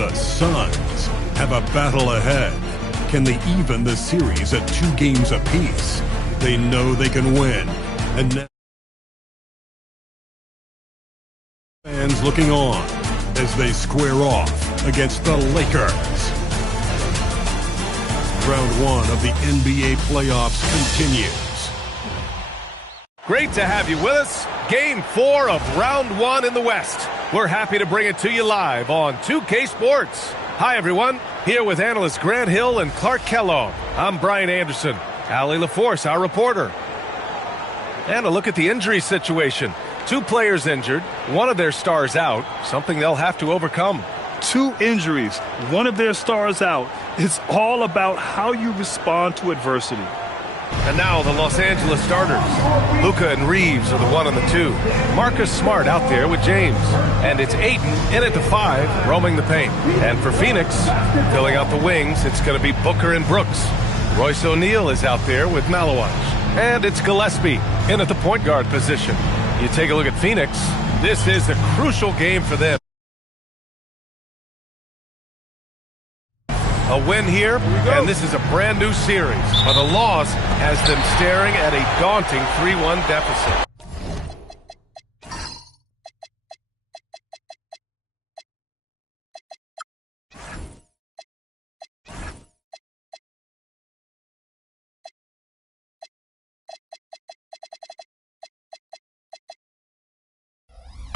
The Suns have a battle ahead. Can they even the series at 2 games apiece? They know they can win. And now fans looking on as they square off against the Lakers. Round 1 of the NBA playoffs continues. Great to have you with us. Game 4 of round 1 in the West. We're happy to bring it to you live on 2K Sports. Hi, everyone. Here with analysts Grant Hill and Clark Kellogg. I'm Brian Anderson. Allie LaForce, our reporter. And a look at the injury situation. 2 players injured, one of their stars out, something they'll have to overcome. 2 injuries, one of their stars out. It's all about how you respond to adversity. And now the Los Angeles starters. Luka and Reeves are the 1 and the 2. Marcus Smart out there with James. And it's Ayton in at the 5, roaming the paint. And for Phoenix, filling out the wings, it's going to be Booker and Brooks. Royce O'Neal is out there with Malawach. And it's Gillespie in at the point guard position. You take a look at Phoenix, this is a crucial game for them. A win here, and this is a brand new series. But a loss has them staring at a daunting 3-1 deficit.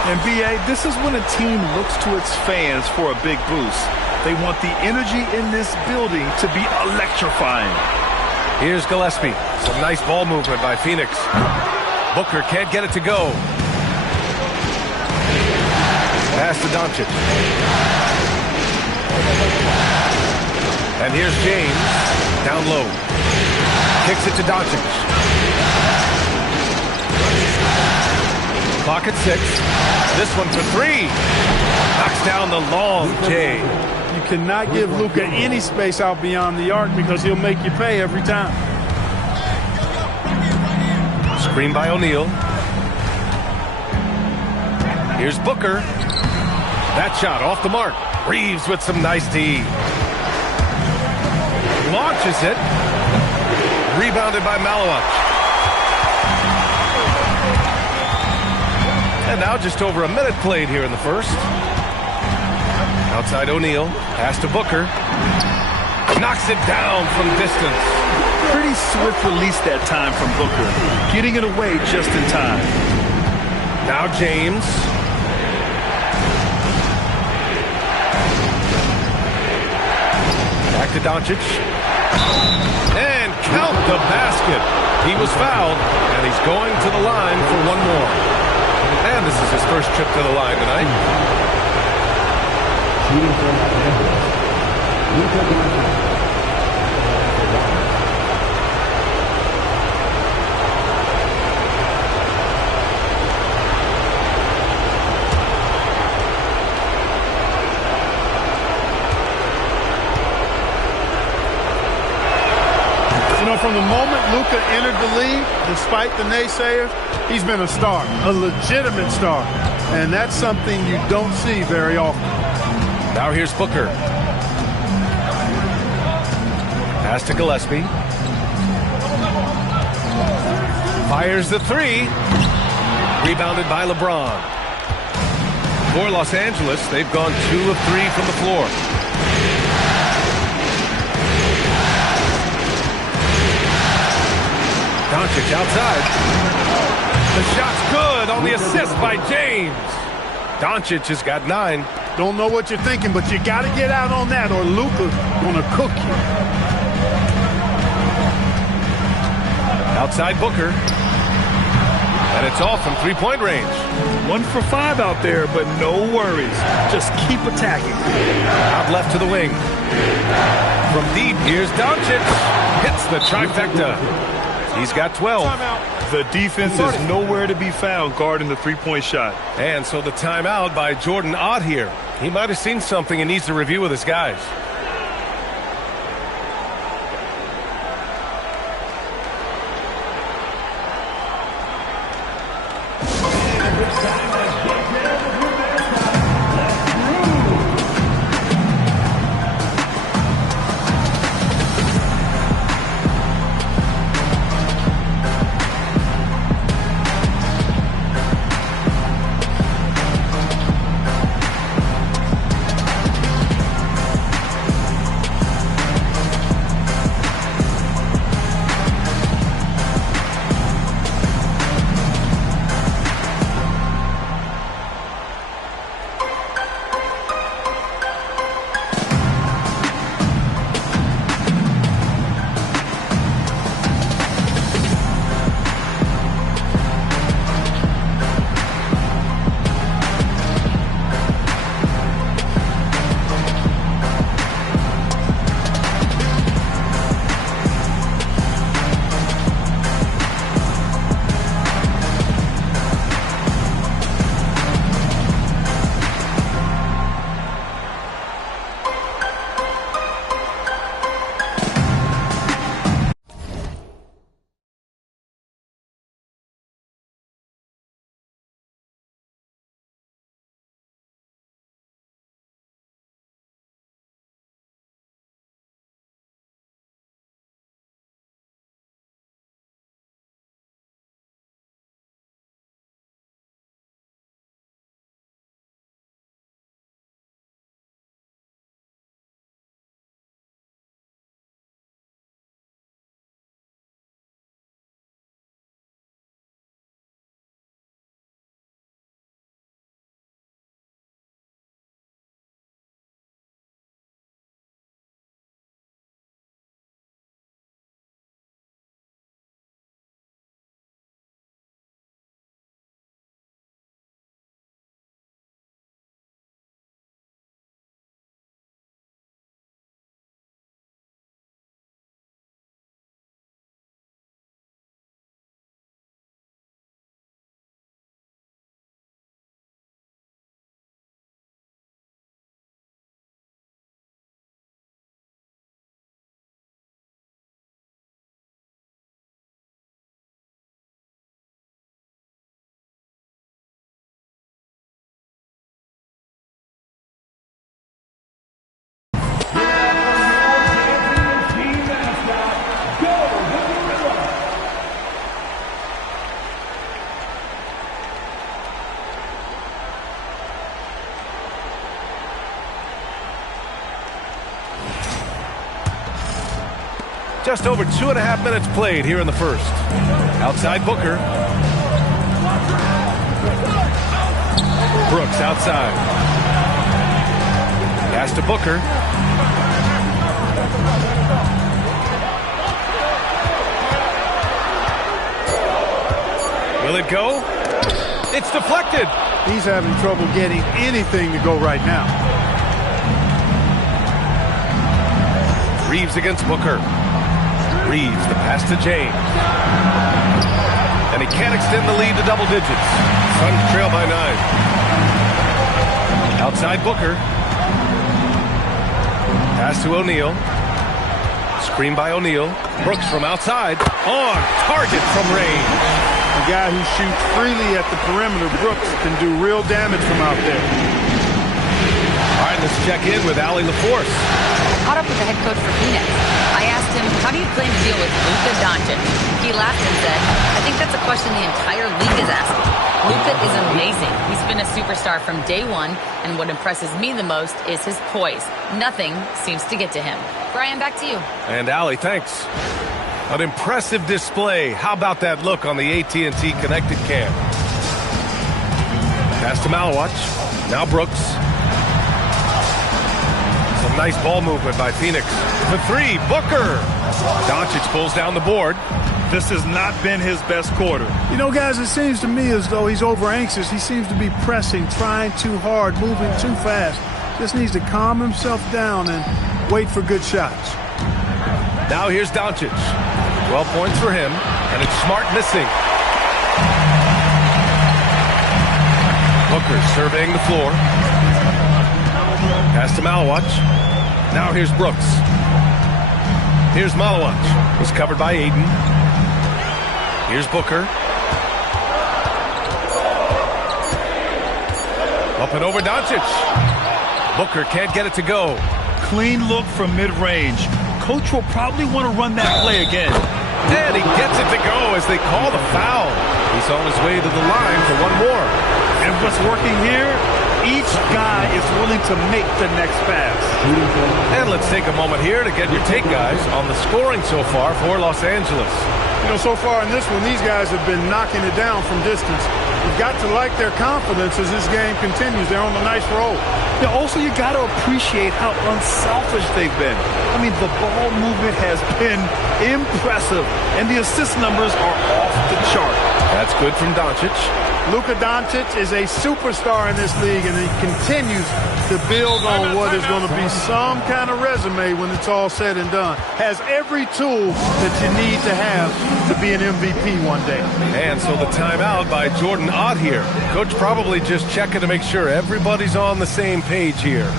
And BA, this is when a team looks to its fans for a big boost. They want the energy in this building to be electrifying. Here's Gillespie. Some nice ball movement by Phoenix. Booker can't get it to go. Pass to Doncic. And here's James. Down low. Kicks it to Doncic. Clock at 6. This one for 3. Knocks down the long J. You cannot give Luka any space out beyond the arc because he'll make you pay every time. Screen by O'Neal. Here's Booker. That shot off the mark. Reeves with some nice D. Launches it. Rebounded by Malawach. And now just over a minute played here in the first. Outside O'Neal. Pass to Booker. Knocks it down from distance. Pretty swift release that time from Booker. Getting it away just in time. Now James. Back to Doncic. And count the basket. He was fouled, and he's going to the line for one more. And this is his first trip to the line tonight. You know, from the moment Luka entered the league, despite the naysayers, he's been a star, a legitimate star. And that's something you don't see very often. Now here's Booker. Pass to Gillespie. Fires the 3. Rebounded by LeBron. For Los Angeles, they've gone 2 of 3 from the floor. Doncic outside. The shot's good on the assist by James. Doncic has got 9. Don't know what you're thinking, but you got to get out on that or Luka's going to cook you. Outside Booker. And it's off from 3-point range. 1 for 5 out there, but no worries. Just keep attacking. Out left to the wing. From deep, here's Doncic. Hits the trifecta. He's got 12. The defense is nowhere to be found guarding the 3-point shot. And so the timeout by Jordan Ott here. He might have seen something and needs to review with his guys. Just over 2.5 minutes played here in the first. Outside Booker. Brooks outside. Pass to Booker. Will it go? It's deflected. He's having trouble getting anything to go right now. Reeves against Booker. Reeves, the pass to James. And he can't extend the lead to double digits. Suns trail by 9. Outside Booker. Pass to O'Neal. Screen by O'Neal. Brooks from outside. On target from range. A guy who shoots freely at the perimeter, Brooks, can do real damage from out there. All right, let's check in with Allie LaForce. I caught up with the head coach for Phoenix. I asked him, how do you plan to deal with Luka Doncic? He laughed and said, I think that's a question the entire league is asking. Luka is amazing. He's been a superstar from day one, and what impresses me the most is his poise. Nothing seems to get to him. Brian, back to you. And Allie, thanks. An impressive display. How about that look on the AT&T Connected Cam? Pass to Malawach. Now Brooks. Some nice ball movement by Phoenix. For 3, Booker. Doncic pulls down the board. This has not been his best quarter. You know, guys, it seems to me as though he's over anxious. He seems to be pressing, trying too hard, moving too fast. Just needs to calm himself down and wait for good shots. Now here's Doncic. 12 points for him, and it's Smart missing. Booker surveying the floor. Pass to Malawach. Now here's Brooks. Here's Malawach. He's covered by Aiden. Here's Booker. Up and over Doncic. Booker can't get it to go. Clean look from mid-range. Coach will probably want to run that play again. And he gets it to go as they call the foul. He's on his way to the line for one more. And what's working here, each guy is willing to make the next pass. And let's take a moment here to get your take, guys, on the scoring so far for Los Angeles. You know, so far in this one, these guys have been knocking it down from distance. You've got to like their confidence as this game continues. They're on a nice roll. Now, also, you got to appreciate how unselfish they've been. I mean, the ball movement has been impressive, and the assist numbers are off the chart. That's good from Doncic. Luka Doncic is a superstar in this league, and he continues to build on what is going to be some kind of resume when it's all said and done. Has every tool that you need to have to be an MVP one day. And so the timeout by Jordan Ott here. Coach probably just checking to make sure everybody's on the same page here.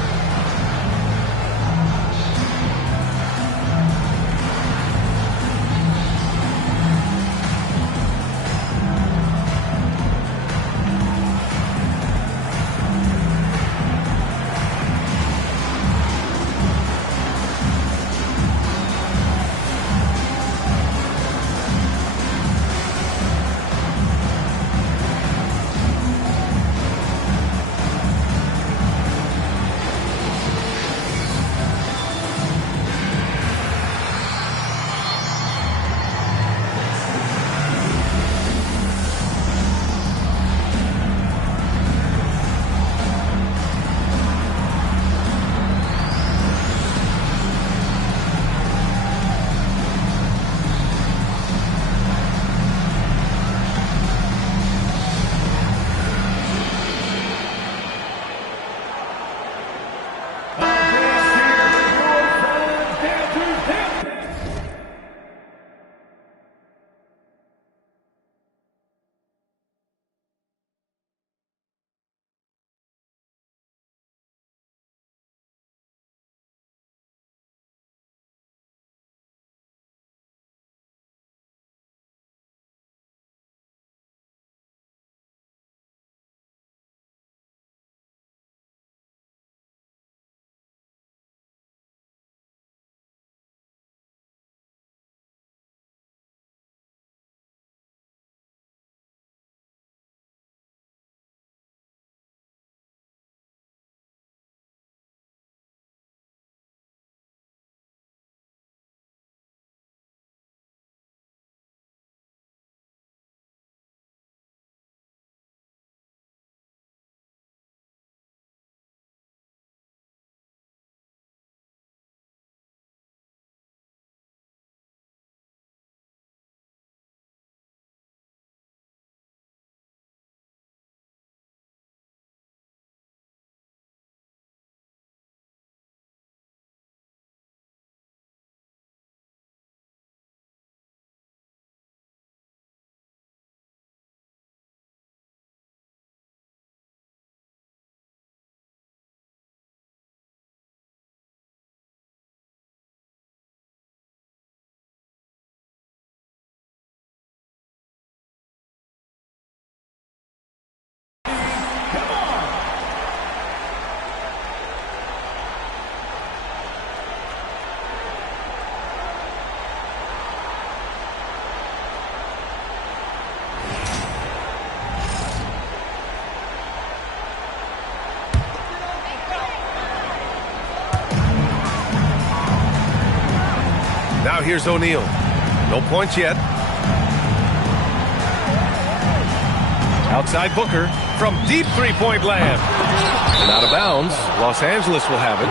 Now here's O'Neal. No points yet. Outside Booker from deep three-point land. And out of bounds. Los Angeles will have it.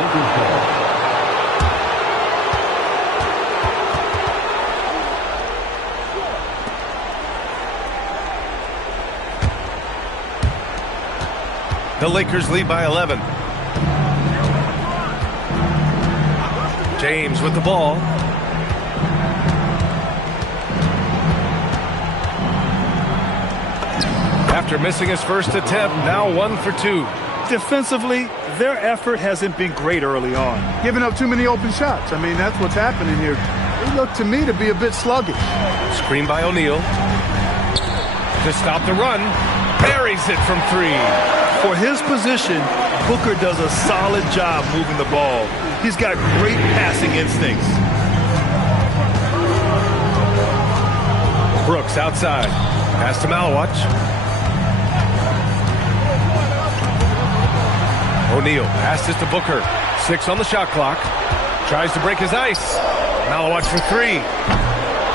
The Lakers lead by 11. James with the ball. After missing his first attempt, now 1 for 2. Defensively, their effort hasn't been great early on. Giving up too many open shots. I mean, that's what's happening here. They look to me to be a bit sluggish. Screen by O'Neal. To stop the run. Buries it from 3. For his position, Booker does a solid job moving the ball. He's got great passing instincts. Brooks outside. Pass to Malawach. O'Neal passes to Booker. 6 on the shot clock. Tries to break his ice. Malawach for 3.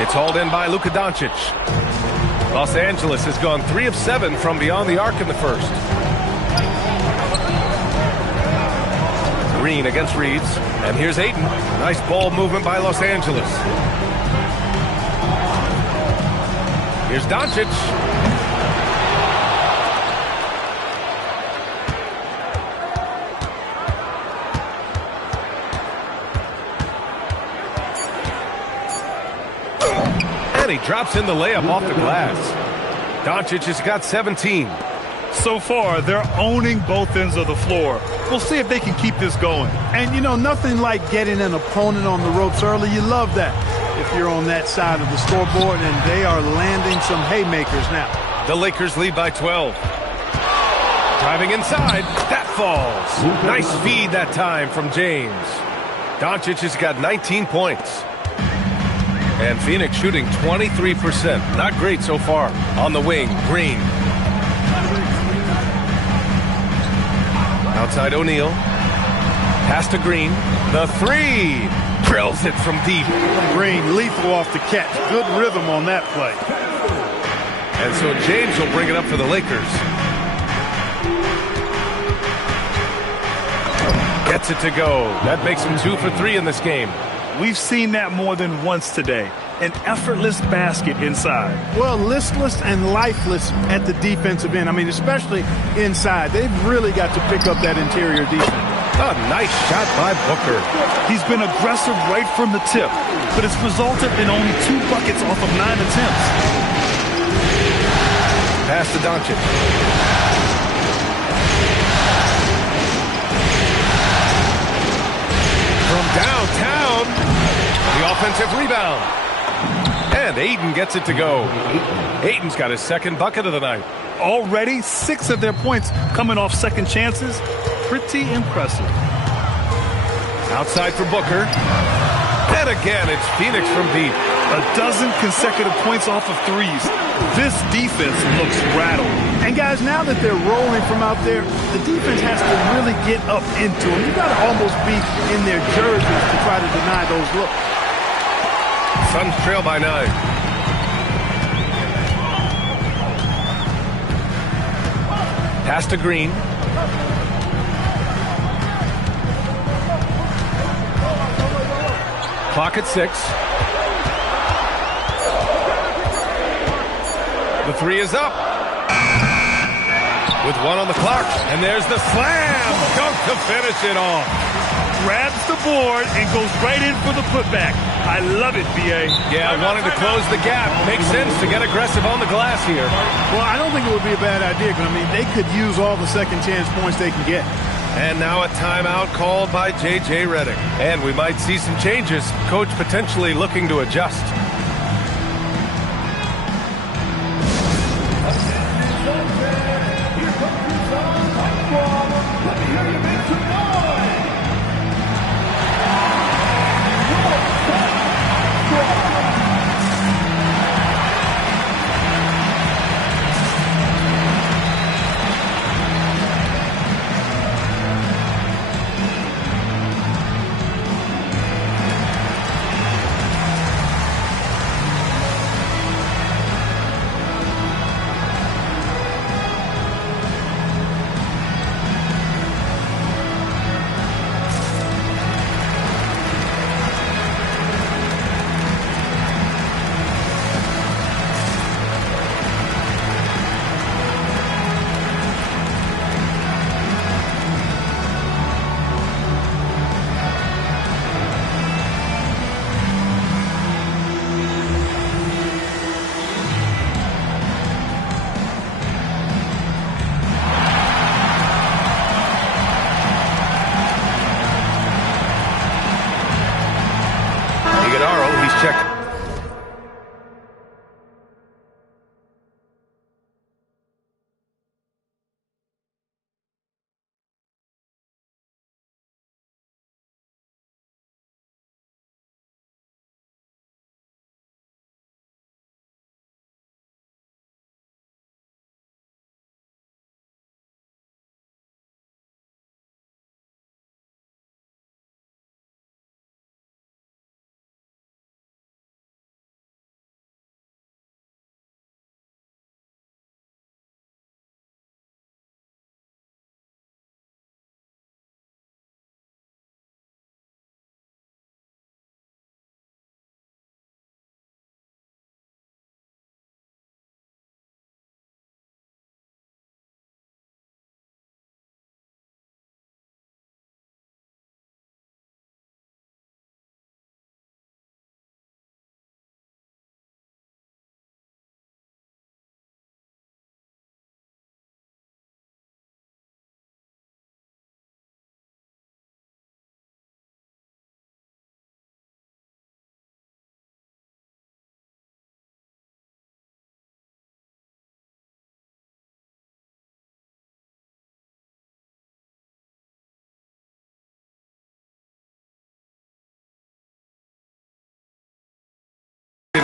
It's hauled in by Luka Doncic. Los Angeles has gone 3 of 7 from beyond the arc in the first. Green against Reeves. And here's Ayton. Nice ball movement by Los Angeles. Here's Doncic. And he drops in the layup off the glass. Doncic has got 17. So far, they're owning both ends of the floor. We'll see if they can keep this going. And, you know, nothing like getting an opponent on the ropes early. You love that if you're on that side of the scoreboard, and they are landing some haymakers now. The Lakers lead by 12. Driving inside. That falls. Nice feed that time from James. Doncic has got 19 points. And Phoenix shooting 23%. Not great so far. On the wing, Green. Outside O'Neal. Pass to Green. The 3. Drills it from deep. Green lethal off the catch. Good rhythm on that play. And so James will bring it up for the Lakers. Gets it to go. That makes him 2 for 3 in this game. We've seen that more than once today. An effortless basket inside. Well, listless and lifeless at the defensive end. I mean, especially inside. They've really got to pick up that interior defense. A nice shot by Booker. He's been aggressive right from the tip, but it's resulted in only 2 buckets off of 9 attempts. Pass to Doncic. From downtown, the offensive rebound. And Ayton gets it to go. Ayton's got his second bucket of the night. Already 6 of their points coming off second chances. Pretty impressive. Outside for Booker. And again, it's Phoenix from deep. 12 consecutive points off of 3s. This defense looks rattled. And guys, now that they're rolling from out there, the defense has to really get up into them. You got to almost be in their jerseys to try to deny those looks. Suns trail by 9. Pass to Green. Clock at 6. The 3 is up. With 1 on the clock. And there's the slam. Dunk to finish it off. Grabs the board and goes right in for the putback. I love it, B.A. Yeah, wanting to close the gap. Makes sense to get aggressive on the glass here. Well, I don't think it would be a bad idea, because, I mean, they could use all the second chance points they can get. And now a timeout called by J.J. Redick. And we might see some changes. Coach potentially looking to adjust.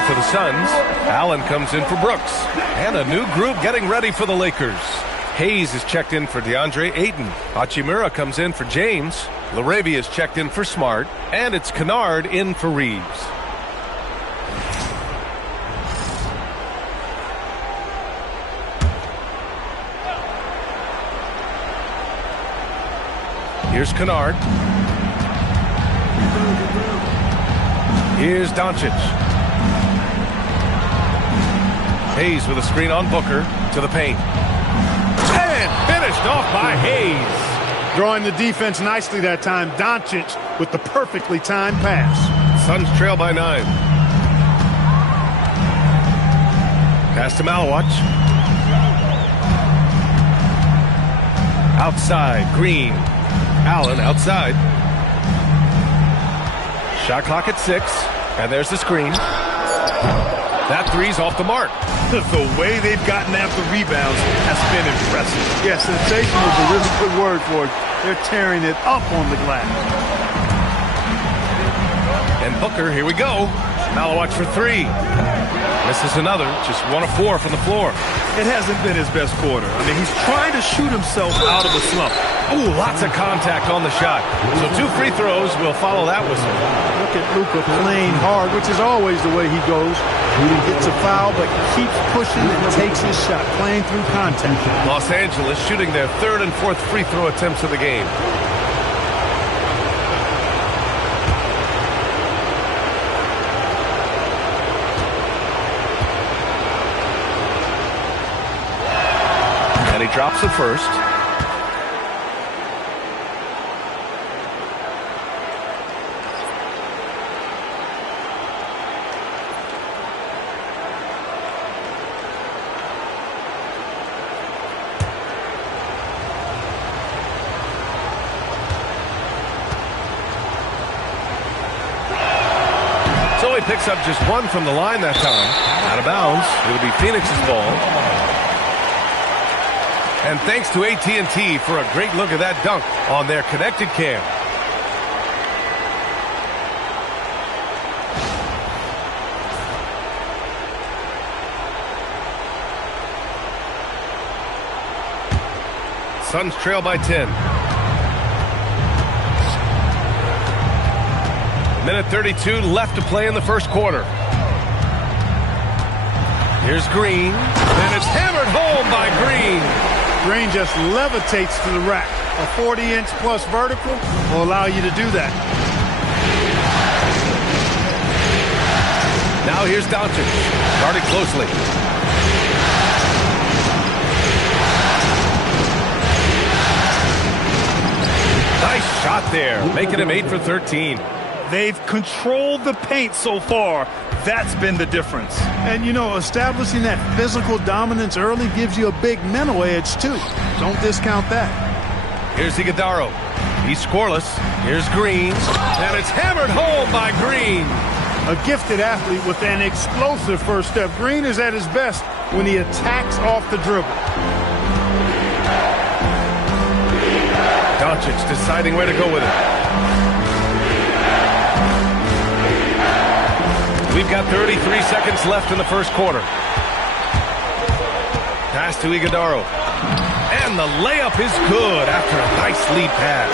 for the Suns. Allen comes in for Brooks. And a new group getting ready for the Lakers. Hayes is checked in for DeAndre Ayton. Hachimura comes in for James. LaRavia is checked in for Smart. And it's Kennard in for Reeves. Here's Kennard. Here's Doncic. Hayes with a screen on Booker to the paint. And finished off by Hayes. Drawing the defense nicely that time. Doncic with the perfectly timed pass. Suns trail by 9. Pass to Malawach. Outside, Green. Allen outside. Shot clock at 6. And there's the screen. That three's off the mark. The way they've gotten after rebounds has been impressive. Yes, sensational is a really good word for it. They're tearing it up on the glass. And Booker, here we go. Malawach for 3. Misses another, just 1 of 4 from the floor. It hasn't been his best quarter. I mean, he's trying to shoot himself out of a slump. Ooh, lots of contact on the shot. So 2 free throws will follow that whistle. Look at Luka playing hard, which is always the way he goes. He gets a foul, but keeps pushing and takes his shot, playing through contact. Los Angeles shooting their 3rd and 4th free throw attempts of the game. And he drops the first. So he picks up just 1 from the line that time. Out of bounds. It'll be Phoenix's ball. And thanks to AT&T for a great look at that dunk on their connected cam. Suns trail by 10. Minute 32 left to play in the first quarter. Here's Green. And it's hammered home by Green. Green just levitates to the rack. A 40-inch plus vertical will allow you to do that. Now here's Doncic. Guarded closely. Nice shot there, making him 8 for 13. They've controlled the paint so far. That's been the difference. And, you know, establishing that physical dominance early gives you a big mental edge, too. Don't discount that. Here's Iguodala. He's scoreless. Here's Green. And it's hammered home by Green. A gifted athlete with an explosive first step. Green is at his best when he attacks off the dribble. Doncic deciding where to go with it. We've got 33 seconds left in the first quarter. Pass to Iguodala. And the layup is good after a nice lead pass.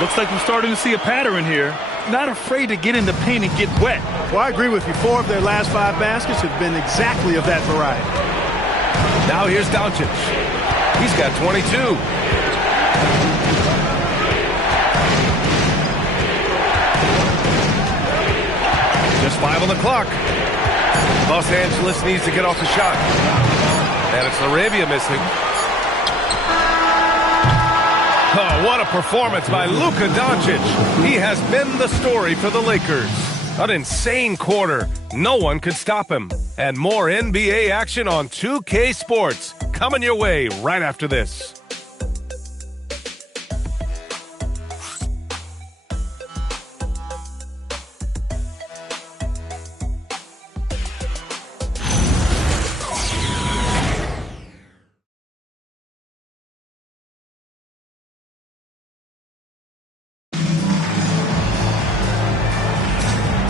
Looks like we're starting to see a pattern here. Not afraid to get in the paint and get wet. Well, I agree with you. 4 of their last 5 baskets have been exactly of that variety. Now here's Doncic. He's got 22. Just 5 on the clock. Los Angeles needs to get off the shot. And it's LaRavia missing. Oh, what a performance by Luka Doncic. He has been the story for the Lakers. An insane quarter. No one could stop him. And more NBA action on 2K Sports. Coming your way right after this.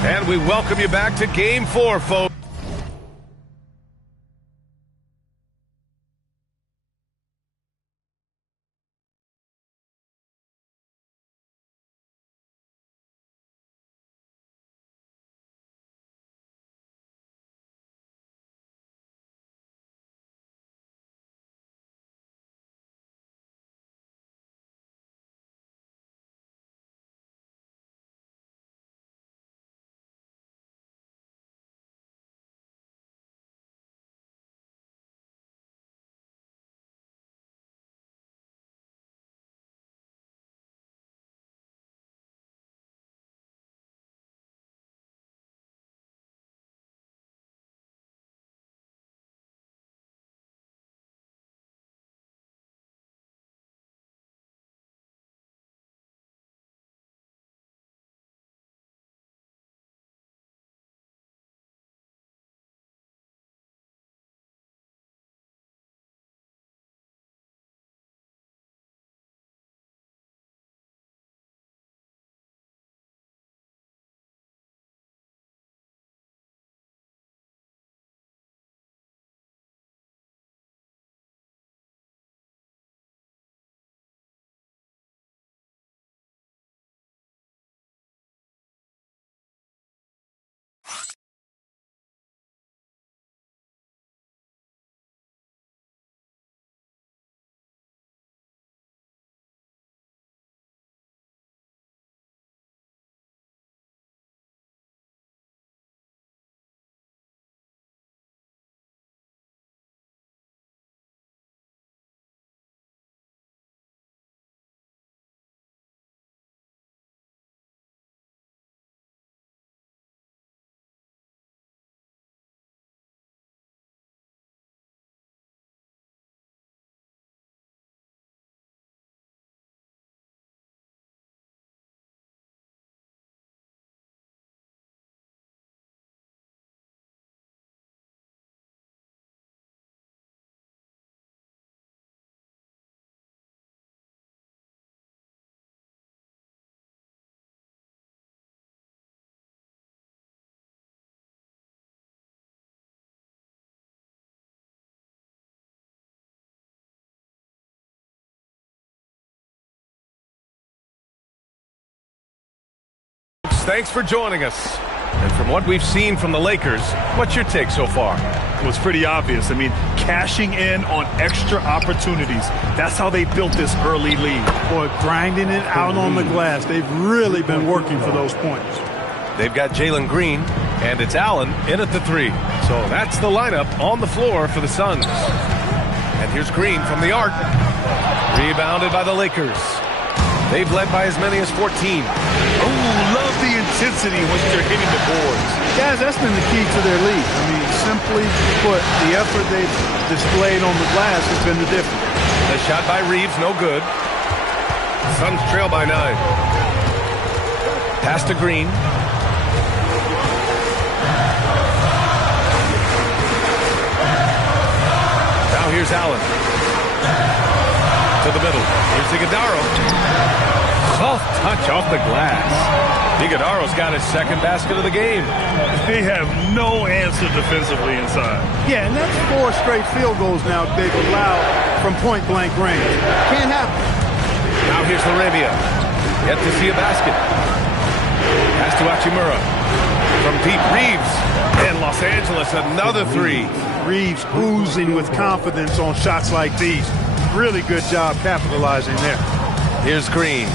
And we welcome you back to Game 4, folks. Thanks for joining us. And from what we've seen from the Lakers, what's your take so far? It was pretty obvious. I mean, cashing in on extra opportunities. That's how they built this early lead. Boy, grinding it out on the glass. They've really been working for those points. They've got Jalen Green, and it's Allen in at the 3. So that's the lineup on the floor for the Suns. And here's Green from the arc. Rebounded by the Lakers. They've led by as many as 14. Oh, love the intensity once they're hitting the boards. Guys, that's been the key to their lead. I mean, simply put, the effort they've displayed on the glass has been the difference. The shot by Reeves, no good. Suns trail by 9. Pass to Green. Now here's Allen. To the middle. Here's Iguodala. Soft touch off the glass. Iguodala's got his second basket of the game. They have no answer defensively inside. Yeah, and that's 4 straight field goals now they've allowed from point-blank range. Can't happen. Now here's Laravia. Yet to see a basket. Pass to Hachimura. From deep, Reeves. And Los Angeles, another 3. Reeves oozing with confidence on shots like these. Really good job capitalizing there. Here's Green.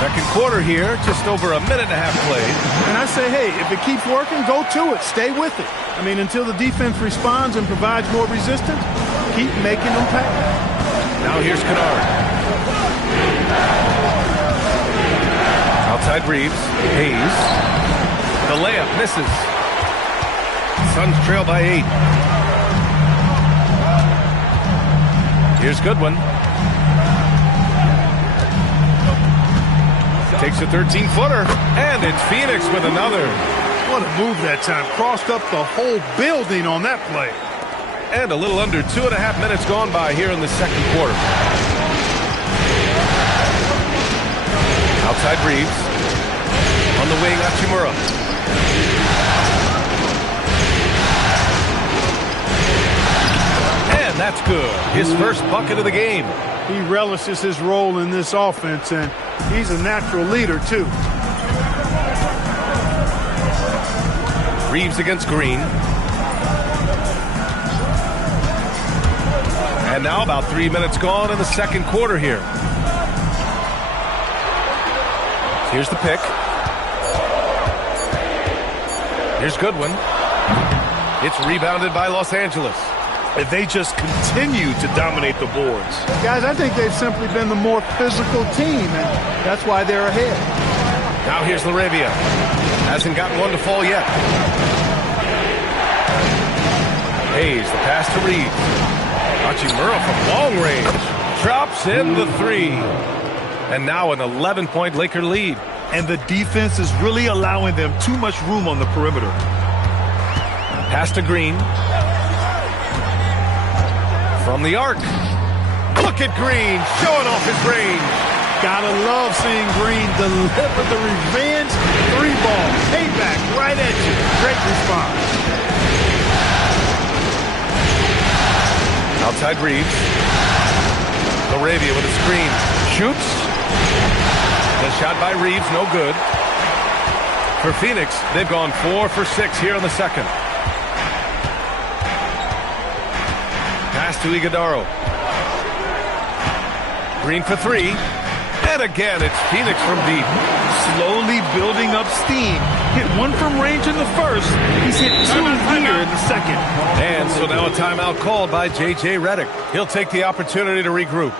Second quarter here, just over a minute and a half played. And I say, hey, if it keeps working, go to it. Stay with it. I mean, until the defense responds and provides more resistance, keep making them pay. Now here's Kennard. Outside Reeves. Hayes. The layup misses. Suns trail by 8. Here's Goodwin. Takes a 13-footer, and it's Phoenix with another. What a move that time. Crossed up the whole building on that play. And a little under 2.5 minutes gone by here in the second quarter. Outside Reeves. On the wing, Hachimura. And that's good. His first bucket of the game. He relishes his role in this offense, and he's a natural leader, too. Reeves against Green. And now about 3 minutes gone in the second quarter here. Here's the pick. Here's Goodwin. It's rebounded by Los Angeles. And they just continue to dominate the boards. Guys, I think they've simply been the more physical team, and that's why they're ahead. Now here's Laravia. Hasn't gotten one to fall yet. Hayes, the pass to Reeves. Hachimura from long range. Drops in the 3. And now an 11-point Laker lead. And the defense is really allowing them too much room on the perimeter. Pass to Green. From the arc. Look at Green showing off his range. Gotta love seeing Green deliver the revenge 3-ball. Payback right at you. Great response. Outside Reeves. Laravia with a screen. Shoots. The shot by Reeves, no good. For Phoenix, they've gone 4 for 6 here in the second. Pass to Iguodaro. Green for 3. And again, it's Phoenix from deep. Slowly building up steam. Hit one from range in the first. He's hit 2 here in the second. And so now a timeout called by J.J. Redick. He'll take the opportunity to regroup.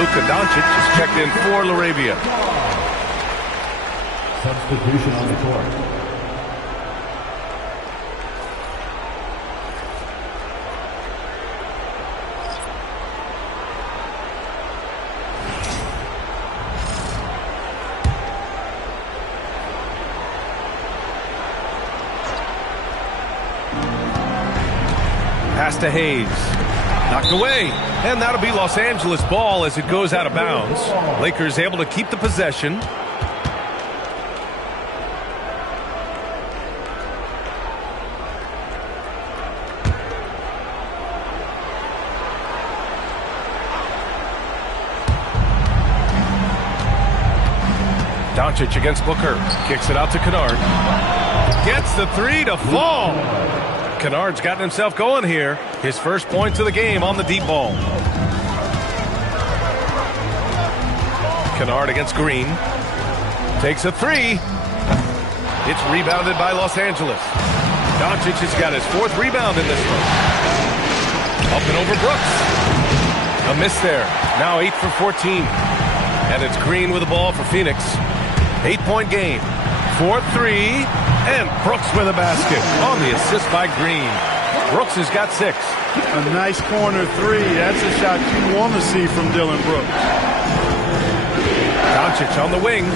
Luka Doncic is checked in for Laravia. Substitution on the court. Pass to Hayes. Knocked away. And that'll be Los Angeles ball as it goes out of bounds. Lakers able to keep the possession. Doncic against Booker. Kicks it out to Kennard. Gets the 3 to fall. Kennard's gotten himself going here. His first points of the game on the deep ball. Kennard against Green. Takes a 3. It's rebounded by Los Angeles. Doncic has got his 4th rebound in this one. Up and over Brooks. A miss there. Now 8 for 14. And it's Green with the ball for Phoenix. 8-point game. 4-3. And Brooks with a basket on the assist by Green. Brooks has got 6. A nice corner three. That's a shot you want to see from Dillon Brooks. Doncic on the wing.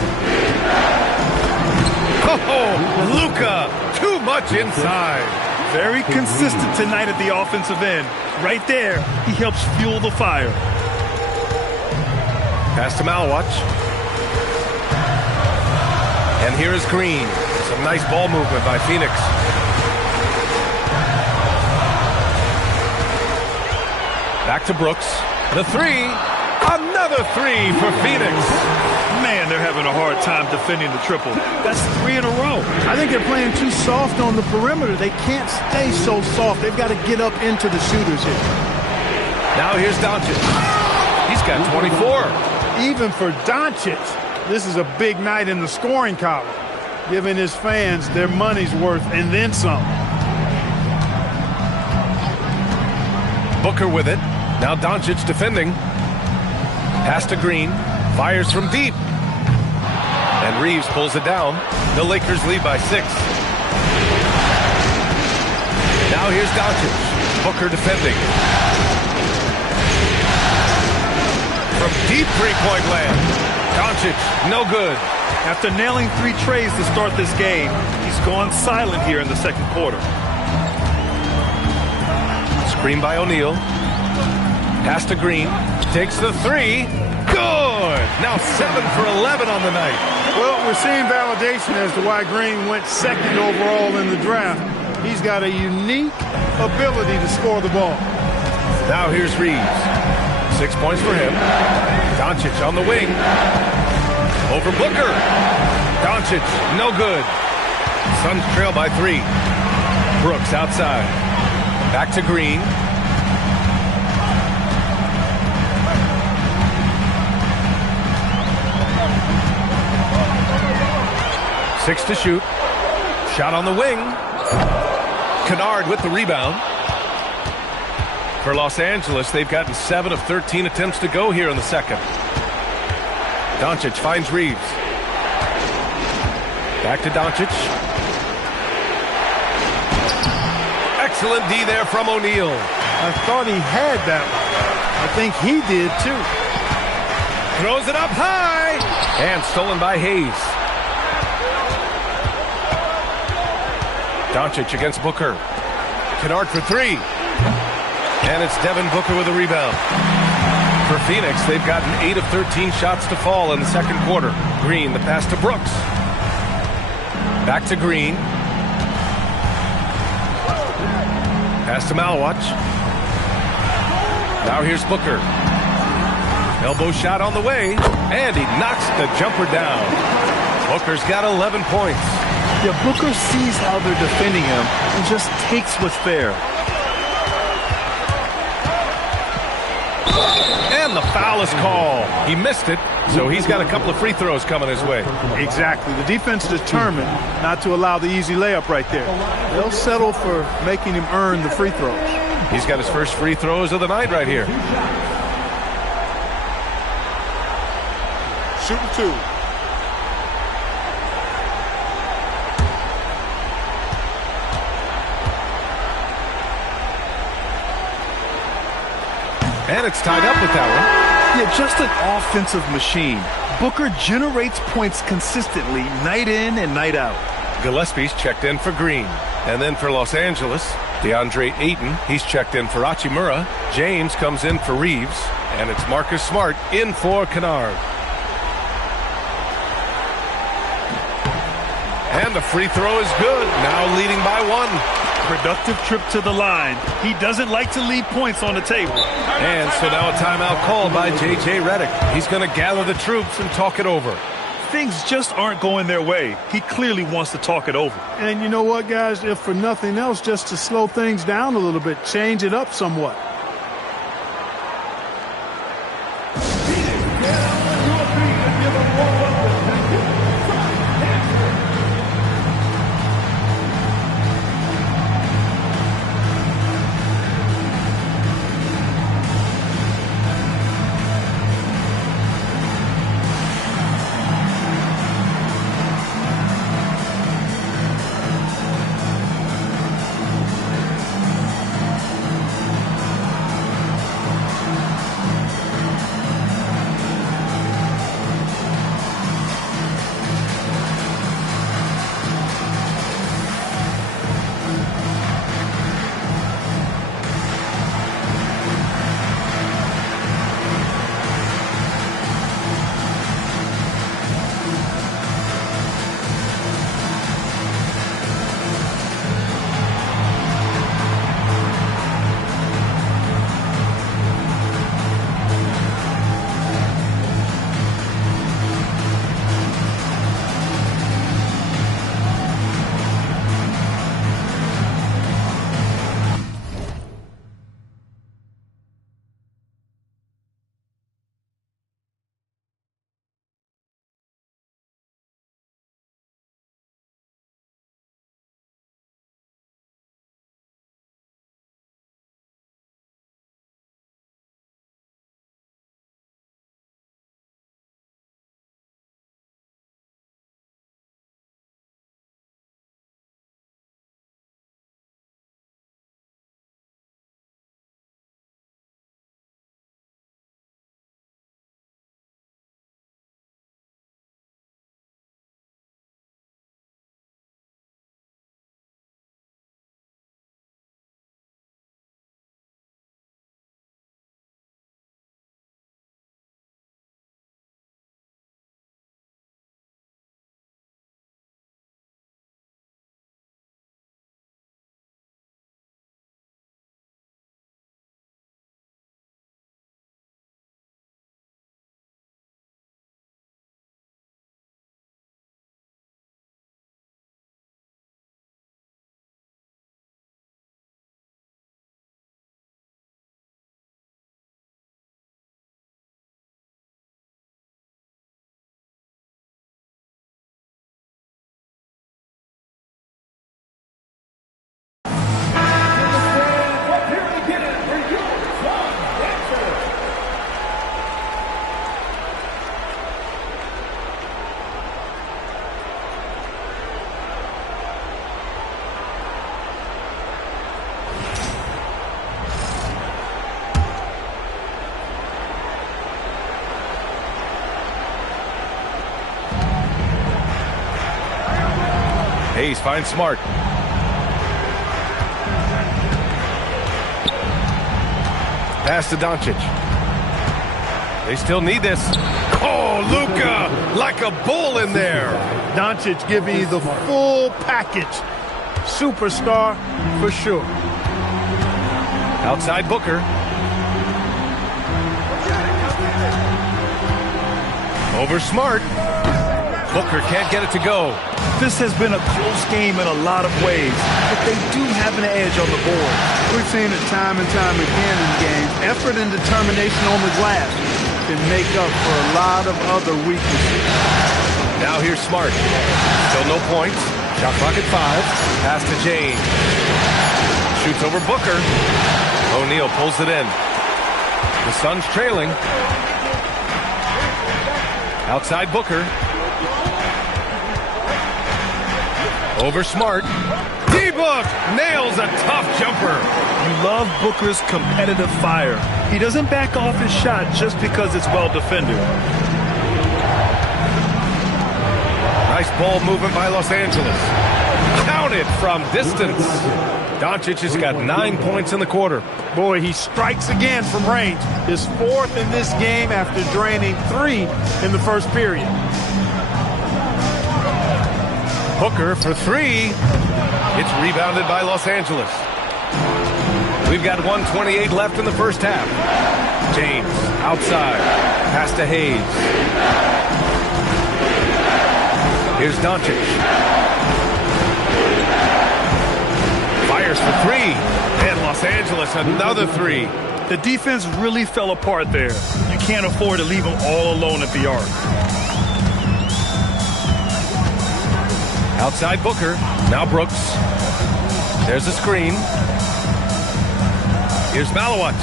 Oh, Luka, too much inside. Very consistent tonight at the offensive end. Right there, he helps fuel the fire. Pass to Malwatch. And here is Green. Some nice ball movement by Phoenix. Back to Brooks. The three. Another three for Phoenix. Man, they're having a hard time defending the triple. That's 3 in a row. I think they're playing too soft on the perimeter. They can't stay so soft. They've got to get up into the shooters here. Now here's Doncic. He's got 24. Even for Doncic, this is a big night in the scoring column, giving his fans their money's worth and then some. Booker with it. Now Doncic defending. Pass to Green. Fires from deep. And Reeves pulls it down. The Lakers lead by 6. Now here's Doncic. Booker defending. From deep three-point land. Doncic, no good. After nailing 3 trays to start this game, he's gone silent here in the second quarter. Screen by O'Neal. Pass to Green. Takes the 3. Good! Now 7 for 11 on the night. Well, we're seeing validation as to why Green went second overall in the draft. He's got a unique ability to score the ball. Now here's Reeves. 6 points for him. Doncic on the wing. Over Booker. Doncic, no good. Suns trail by 3. Brooks outside. Back to Green. Six to shoot. Shot on the wing. Kennard with the rebound. For Los Angeles, they've gotten 7 of 13 attempts to go here in the second. Doncic finds Reeves. Back to Doncic. Excellent D there from O'Neal. I thought he had that one. I think he did too. Throws it up high. And stolen by Hayes. Doncic against Booker. Kennard for 3. And it's Devin Booker with a rebound. For Phoenix, they've gotten 8 of 13 shots to fall in the second quarter. Green, the pass to Brooks. Back to Green. Pass to Malwatch. Now here's Booker. Elbow shot on the way. And he knocks the jumper down. Booker's got 11 points. Yeah, Booker sees how they're defending him and just takes what's there. And the foul is called. He missed it, so he's got a couple of free throws coming his way. Exactly. The defense determined not to allow the easy layup right there. They'll settle for making him earn the free throws. He's got his first free throws of the night right here. Shooting 2. And it's tied up with that one. Yeah, just an offensive machine. Booker generates points consistently, night in and night out. Gillespie's checked in for Green. And then for Los Angeles, DeAndre Ayton, he's checked in for Hachimura. James comes in for Reeves. And it's Marcus Smart in for Kennard. And the free throw is good. Now leading by 1. Productive trip to the line. He doesn't like to leave points on the table. And so now a timeout called by J.J. Redick. He's going to gather the troops and talk it over. Things just aren't going their way. He clearly wants to talk it over. And you know what, guys? If for nothing else, just to slow things down a little bit, change it up somewhat. Hayes finds Smart. Pass to Doncic. They still need this. Oh, Luka, like a bull in there. Doncic giving you the full package. Superstar for sure. Outside Booker. Over Smart. Booker can't get it to go. This has been a close game in a lot of ways, but they do have an edge on the board. We've seen it time and time again in games. Effort and determination on the glass can make up for a lot of other weaknesses. Now here's Smart. Still no points. Shot clock at 5. Pass to James. Shoots over Booker. O'Neal pulls it in. The Suns trailing. Outside Booker. Over Smart. D-Book nails a tough jumper. You love Booker's competitive fire. He doesn't back off his shot just because it's well defended. Nice ball movement by Los Angeles. Counted from distance. Doncic has got 9 points in the quarter. Boy, he strikes again from range. His 4th in this game after draining 3 in the first period. Booker for 3. It's rebounded by Los Angeles. We've got 1:28 left in the first half. James outside. Pass to Hayes. Here's Doncic. Fires for 3. And Los Angeles another 3. The defense really fell apart there. You can't afford to leave them all alone at the arc. Outside Booker. Now Brooks. There's a screen. Here's Malawat.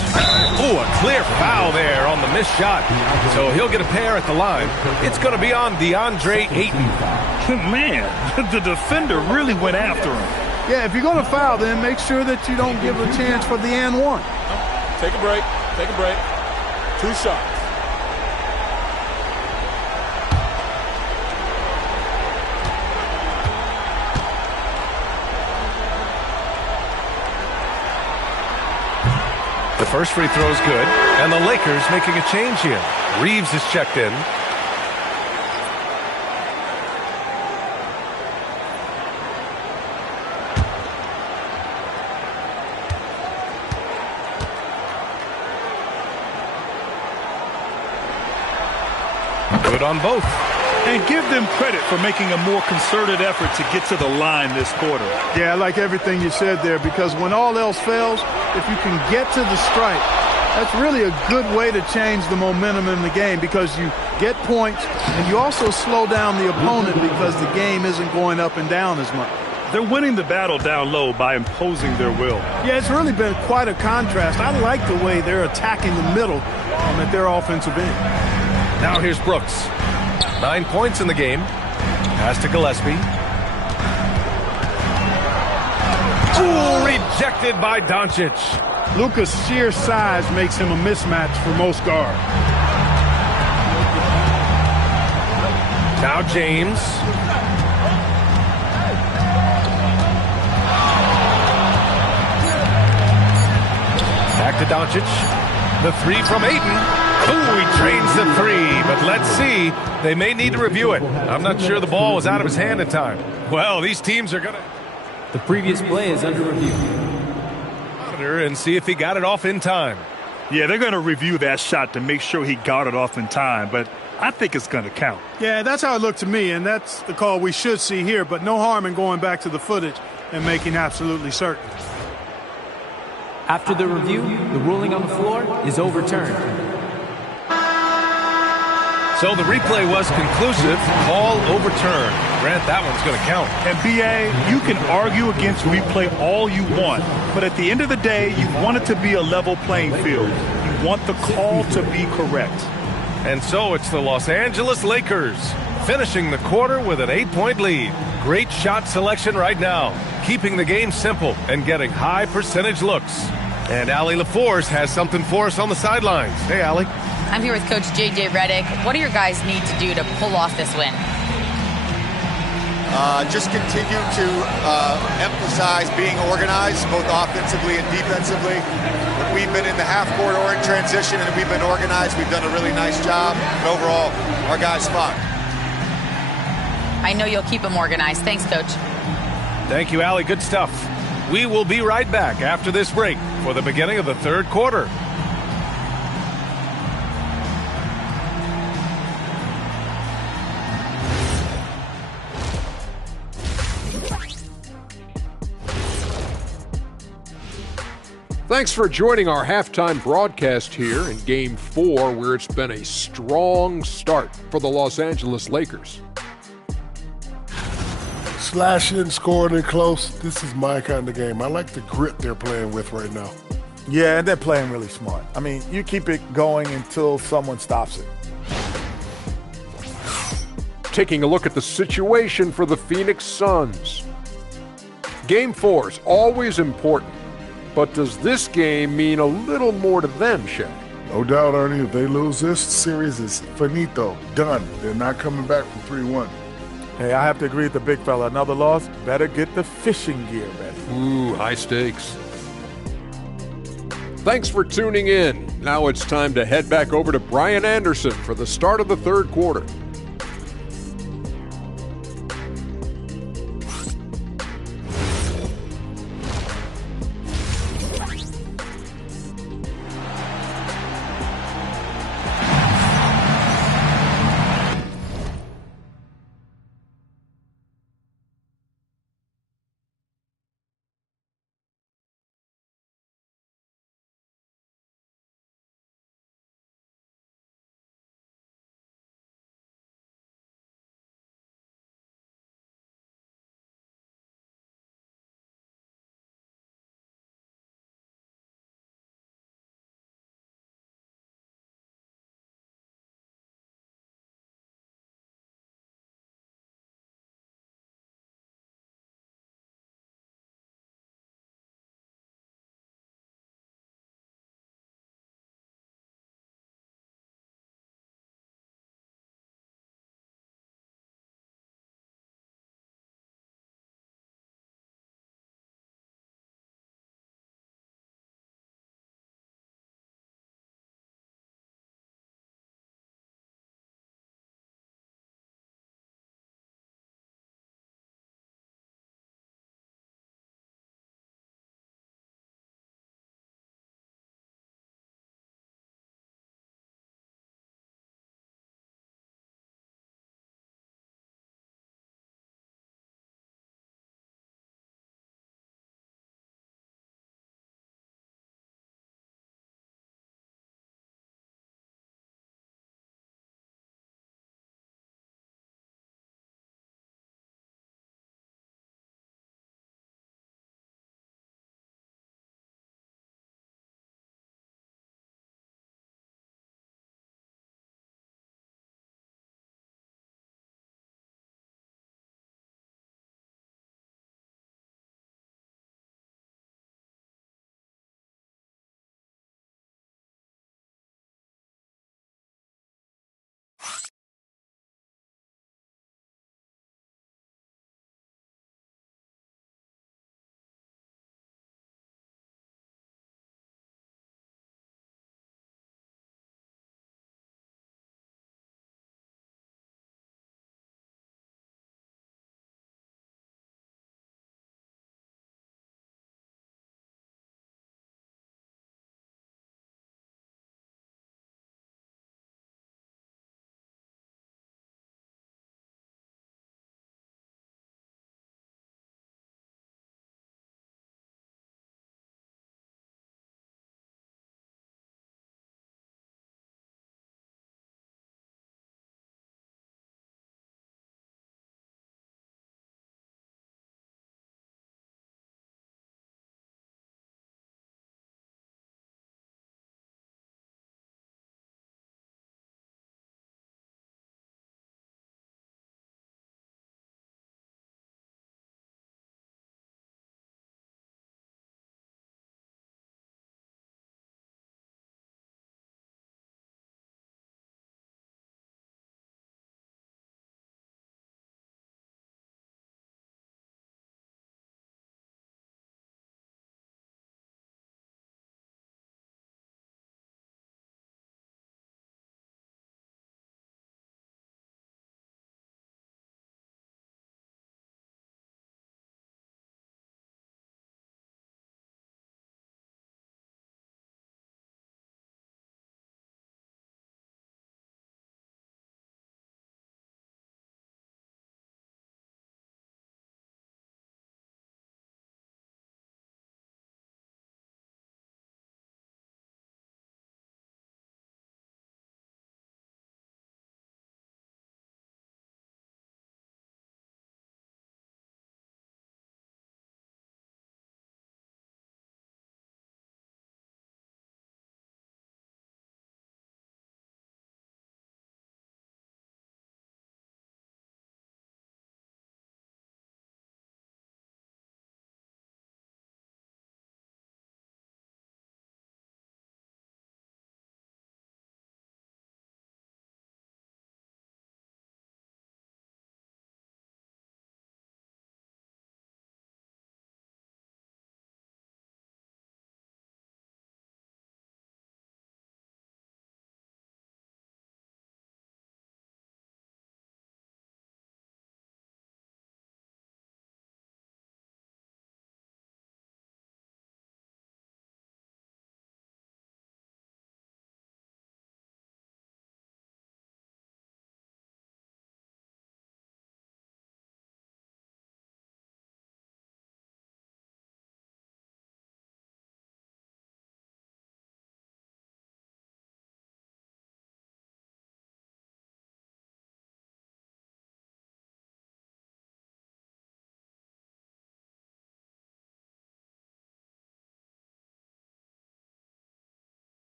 Ooh, a clear foul there on the missed shot. So he'll get a pair at the line. It's going to be on DeAndre Ayton. Man, the defender really went after him. Yeah, if you're going to foul, then make sure that you don't give a chance for the and one. Take a break. Take a break. 2 shots. The first free throw is good, and the Lakers making a change here. Reeves is checked in. Good on both. And give them credit for making a more concerted effort to get to the line this quarter. Yeah, I like everything you said there, because when all else fails, if you can get to the stripe, that's really a good way to change the momentum in the game, because you get points and you also slow down the opponent because the game isn't going up and down as much. They're winning the battle down low by imposing their will. Yeah, it's really been quite a contrast. I like the way they're attacking the middle at their offensive end. Now here's Brooks. 9 points in the game. Pass to Gillespie. Ooh, rejected by Doncic. Luka's sheer size makes him a mismatch for most guards. Now James. Back to Doncic. The 3 from Ayton. Ooh, he drains the 3, but let's see. They may need to review it. I'm not sure the ball was out of his hand in time. Well, these teams are going to... The previous play is under review. Monitor and see if he got it off in time. Yeah, they're going to review that shot to make sure he got it off in time, but I think it's going to count. Yeah, that's how it looked to me, and that's the call we should see here, but no harm in going back to the footage and making absolutely certain. After the review, the ruling on the floor is overturned. So the replay was conclusive. Call overturned. Grant, that one's going to count. And B.A., you can argue against replay all you want, but at the end of the day, you want it to be a level playing field. You want the call to be correct. And so it's the Los Angeles Lakers finishing the quarter with an 8-point lead. Great shot selection right now, keeping the game simple and getting high percentage looks. And Allie LaForce has something for us on the sidelines. Hey, Allie. I'm here with Coach J.J. Redick. What do your guys need to do to pull off this win? Just continue to emphasize being organized, both offensively and defensively. When we've been in the half-court or in transition and we've been organized, we've done a really nice job. And overall, our guys fought. I know you'll keep them organized. Thanks, Coach. Thank you, Allie. Good stuff. We will be right back after this break for the beginning of the third quarter. Thanks for joining our halftime broadcast here in Game 4, where it's been a strong start for the Los Angeles Lakers. Slashing, scoring it close. This is my kind of game. I like the grit they're playing with right now. Yeah, and they're playing really smart. I mean, you keep it going until someone stops it. Taking a look at the situation for the Phoenix Suns. Game 4 is always important, but does this game mean a little more to them, Shaq? No doubt, Ernie. If they lose this series, is finito, done. They're not coming back from 3-1. Hey, I have to agree with the big fella. Another loss, better get the fishing gear ready. Ooh, high stakes. Thanks for tuning in. Now it's time to head back over to Brian Anderson for the start of the third quarter.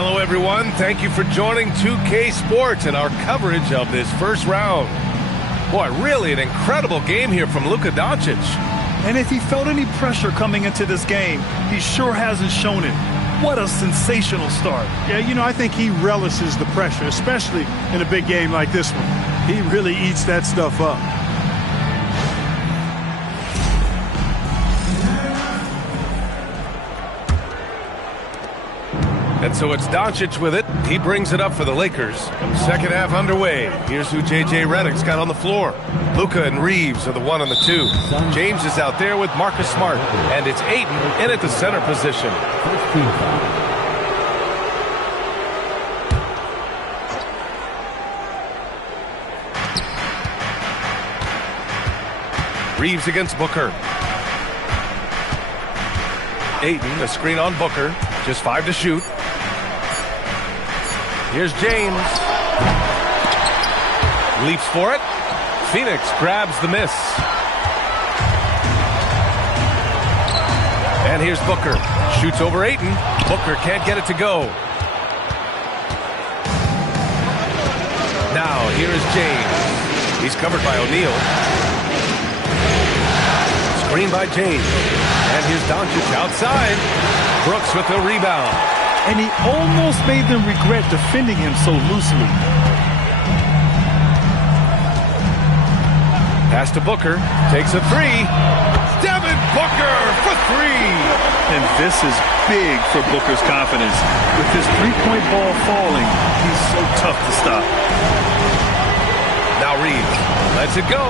Hello, everyone. Thank you for joining 2K Sports and our coverage of this first round. Boy, really an incredible game here from Luka Doncic. And if he felt any pressure coming into this game, he sure hasn't shown it. What a sensational start. Yeah, you know, I think he relishes the pressure, especially in a big game like this one. He really eats that stuff up. And so it's Doncic with it. He brings it up for the Lakers. Second half underway. Here's who J.J. Redick's got on the floor. Luka and Reeves are the 1 and the 2. James is out there with Marcus Smart. And it's Ayton in at the center position. Reeves against Booker. Ayton, a screen on Booker. Just 5 to shoot. Here's James. Leaps for it. Phoenix grabs the miss. And here's Booker. Shoots over Ayton. Booker can't get it to go. Now, here is James. He's covered by O'Neal. Screen by James. And here's Doncic outside. Brooks with the rebound. And he almost made them regret defending him so loosely. Pass to Booker. Takes a 3. Devin Booker for 3. And this is big for Booker's confidence. With his three-point ball falling, he's so tough to stop. Now Reeves lets it go.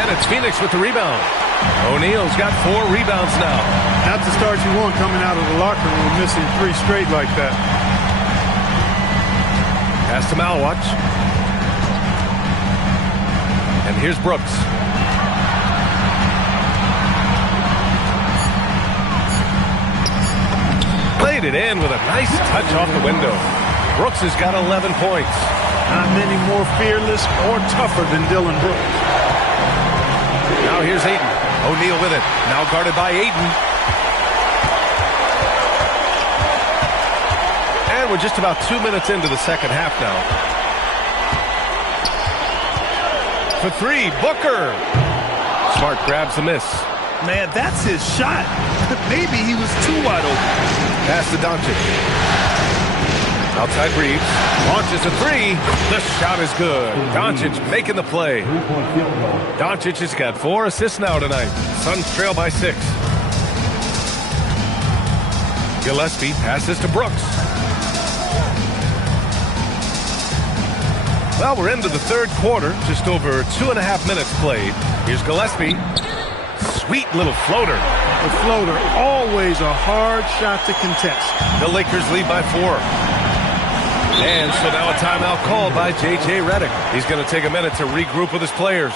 And it's Phoenix with the rebound. O'Neal's got 4 rebounds now. Not the start you want coming out of the locker room, missing 3 straight like that. Pass to Malwatch. And here's Brooks. Played it in with a nice touch off the window. Brooks has got 11 points. Not many more fearless or tougher than Dillon Brooks. Now here's Ayton. O'Neal with it. Now guarded by Ayton. And we're just about 2 minutes into the second half now. For 3, Booker. Smart grabs the miss. Man, that's his shot. Maybe he was too wide open. Pass to Doncic. Outside Reeves. Launches a 3. The shot is good. Doncic making the play. Doncic has got 4 assists now tonight. Suns trail by 6. Gillespie passes to Brooks. Well, we're into the third quarter. Just over 2.5 minutes played. Here's Gillespie. Sweet little floater. The floater, always a hard shot to contest. The Lakers lead by 4. And so now a timeout called by J.J. Redick. He's going to take a minute to regroup with his players.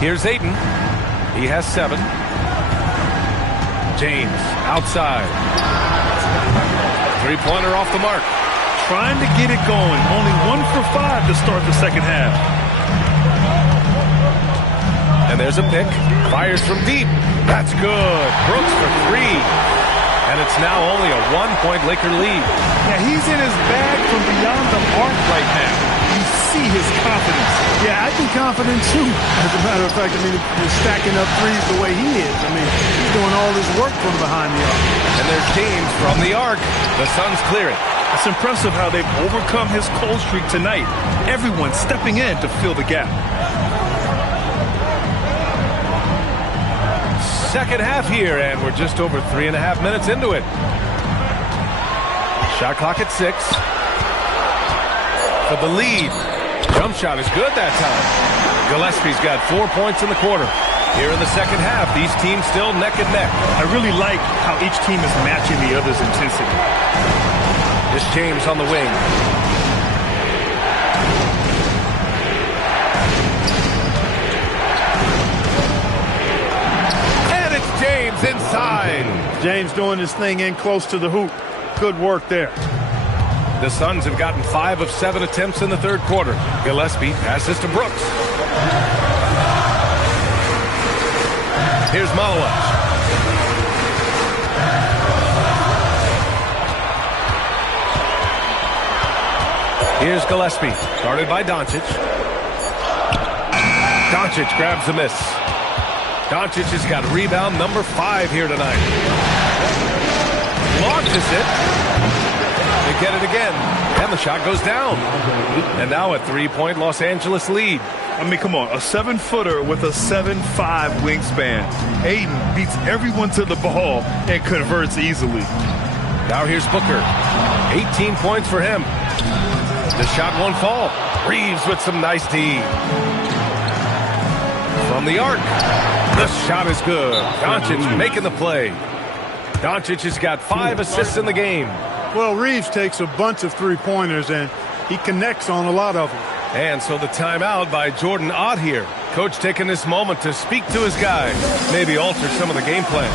Here's Ayton. He has 7. James outside. Three-pointer off the mark. Trying to get it going. Only 1 for 5 to start the second half. And there's a pick. Fires from deep. That's good. Brooks for 3. And it's now only a 1-point Laker lead. Yeah, he's in his bag from beyond the arc right now. You see his confidence. Yeah, I'd be confident too. As a matter of fact, I mean, he's stacking up threes the way he is. I mean, he's doing all his work from behind the arc. And there's James from the arc. The Suns clear it. It's impressive how they've overcome his cold streak tonight. Everyone stepping in to fill the gap. Second half here, and we're just over 3.5 minutes into it. Shot clock at 6. For the lead. Jump shot is good that time. Gillespie's got 4 points in the quarter. Here in the second half, these teams still neck and neck. I really like how each team is matching the other's intensity. This James on the wing. And it's James inside. James doing his thing in close to the hoop. Good work there. The Suns have gotten 5 of 7 attempts in the third quarter. Gillespie passes to Brooks. Here's Malawach. Here's Gillespie, guarded by Doncic. Doncic grabs a miss. Doncic has got rebound number 5 here tonight. Launches it. They get it again. And the shot goes down. And now a 3-point Los Angeles lead. I mean, come on, a 7-footer with a 7'5" wingspan. Ayton beats everyone to the ball and converts easily. Now here's Booker. 18 points for him. The shot won't fall. Reeves with some nice D. From the arc. The shot is good. Doncic making the play. Doncic has got 5 assists in the game. Well, Reeves takes a bunch of three-pointers, and he connects on a lot of them. And so the timeout by Jordan Ott here. Coach taking this moment to speak to his guys. Maybe alter some of the game plan.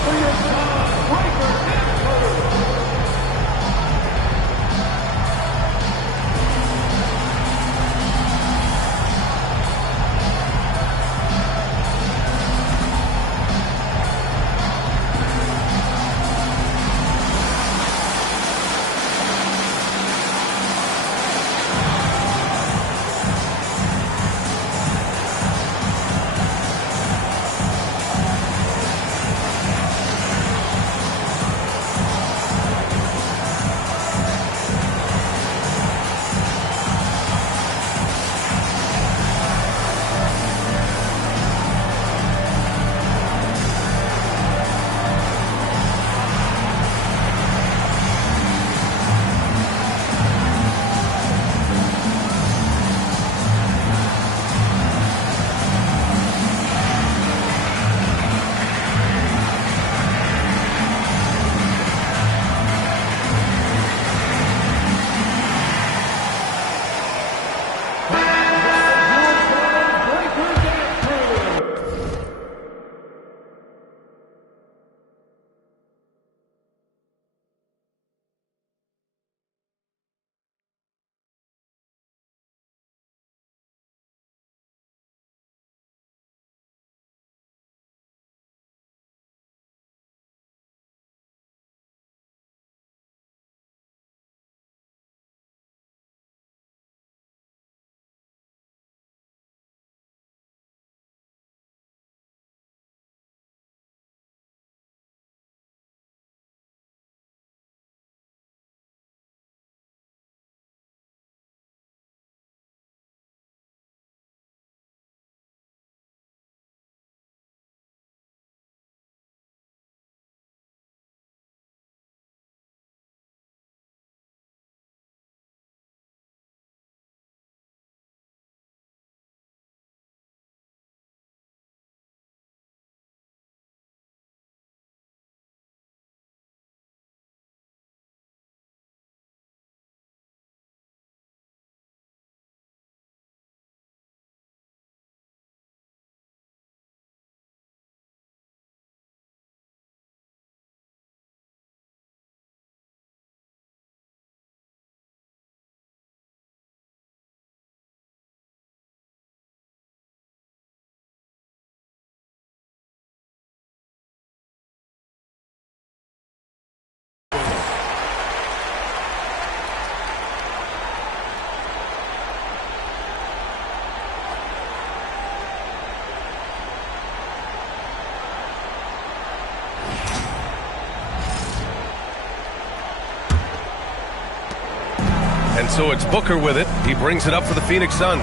And so it's Booker with it. He brings it up for the Phoenix Suns.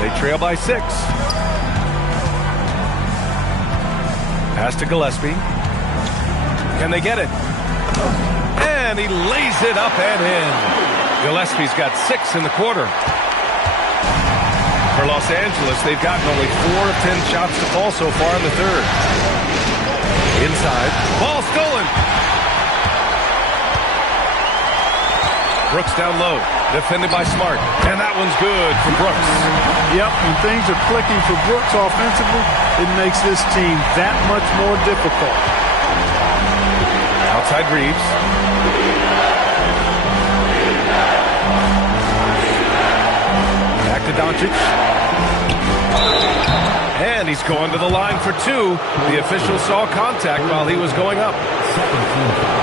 They trail by 6. Pass to Gillespie. Can they get it? And he lays it up and in. Gillespie's got 6 in the quarter. For Los Angeles, they've gotten only 4 of 10 shots to fall so far in the third. Inside. Ball stolen. Brooks down low. Defended by Smart. And that one's good for Brooks. Yep, when things are clicking for Brooks offensively, it makes this team that much more difficult. Outside Reeves. Back to Doncic. And he's going to the line for 2. The official saw contact while he was going up.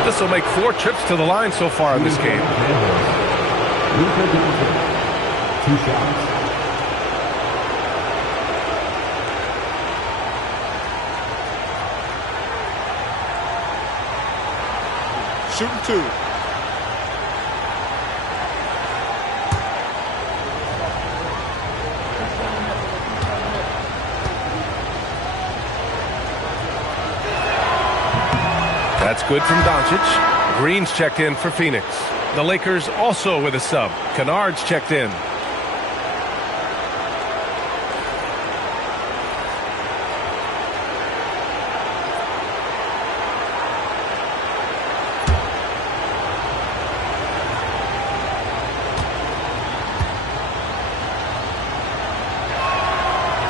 This will make 4 trips to the line so far in this game. 2 shots. Shooting 2. That's good from Doncic. Green's checked in for Phoenix. The Lakers also with a sub. Kennard's checked in.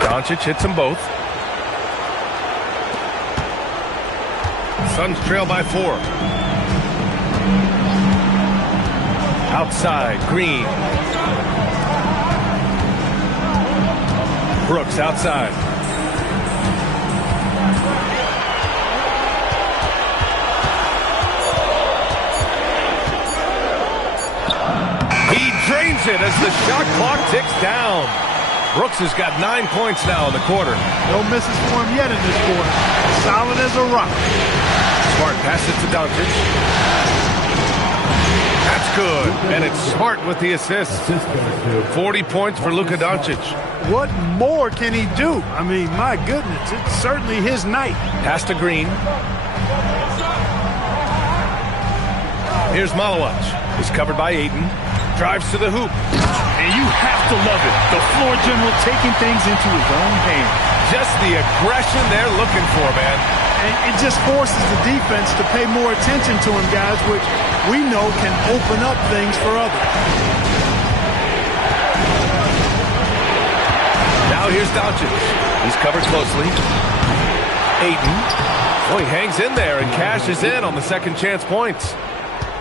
Doncic hits them both. Suns trail by 4. Outside, Green. Brooks outside. He drains it as the shot clock ticks down. Brooks has got 9 points now in the quarter. No misses for him yet in this quarter. Solid as a rock. Smart passes to Doncic. That's good. And it's Smart with the assist. 40 points for Luka Doncic. What more can he do? I mean, my goodness, it's certainly his night. Pass to Green. Here's Malawach. He's covered by Ayton. Drives to the hoop. And you have to love it. The floor general taking things into his own hands. Just the aggression they're looking for, man. And it just forces the defense to pay more attention to him, guys, which we know can open up things for others. Now here's Doncic. He's covered closely. Ayton. Oh, he hangs in there and cashes in on the second chance points.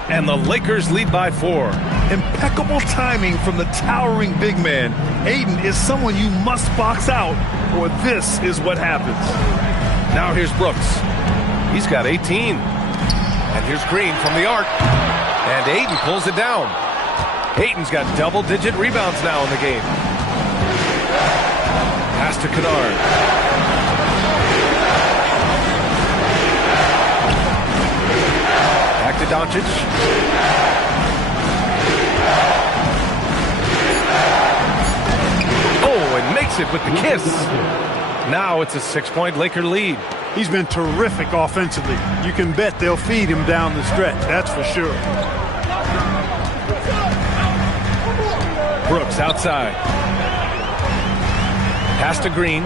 And the Lakers lead by 4. Impeccable timing from the towering big man. Ayton is someone you must box out, or this is what happens. Now here's Brooks. He's got 18. And here's Green from the arc. And Ayton pulls it down. Ayton's got double-digit rebounds now in the game. Pass to Kennard. Back to Doncic. Oh, and makes it with the kiss. Now it's a 6-point Laker lead. He's been terrific offensively. You can bet they'll feed him down the stretch, that's for sure. Brooks outside. Pass to Green.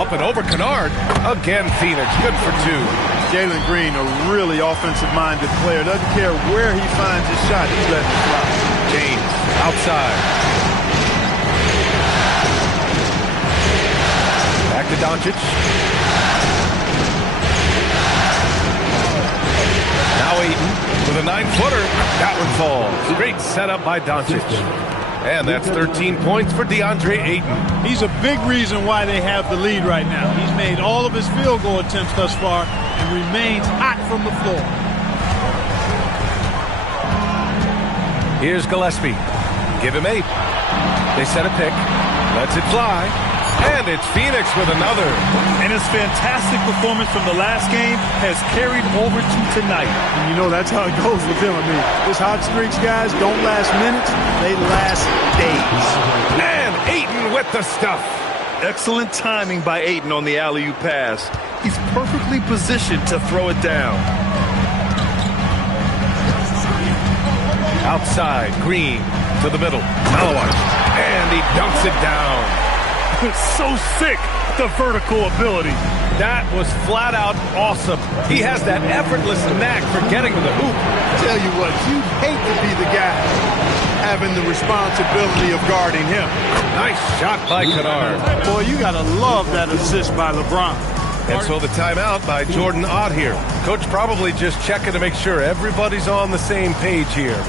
Up and over Kennard. Again, Phoenix. Good for 2. Jalen Green, a really offensive-minded player. Doesn't care where he finds his shot. He's letting it fly. James outside. Back to Doncic. Now Ayton with a 9-footer. That one falls. Great setup by Doncic. And that's 13 points for DeAndre Ayton. He's a big reason why they have the lead right now. He's made all of his field goal attempts thus far and remains hot from the floor. Here's Gillespie. Give him 8. They set a pick. Lets it fly. And it's Phoenix with another. And his fantastic performance from the last game has carried over to tonight. And you know, that's how it goes with him. I mean, his hot streaks, guys, don't last minutes. They last days. And Ayton with the stuff. Excellent timing by Ayton on the alley-oop pass. He's perfectly positioned to throw it down. Outside, Green to the middle. Mallowine. And he dunks it down. So sick, the vertical ability. That was flat out awesome. He has that effortless knack for getting to the hoop. Tell you what, you'd hate to be the guy having the responsibility of guarding him. Nice shot by Kennard. Boy, you got to love that assist by LeBron. And so the timeout by Jordan Ott here. Coach probably just checking to make sure everybody's on the same page here.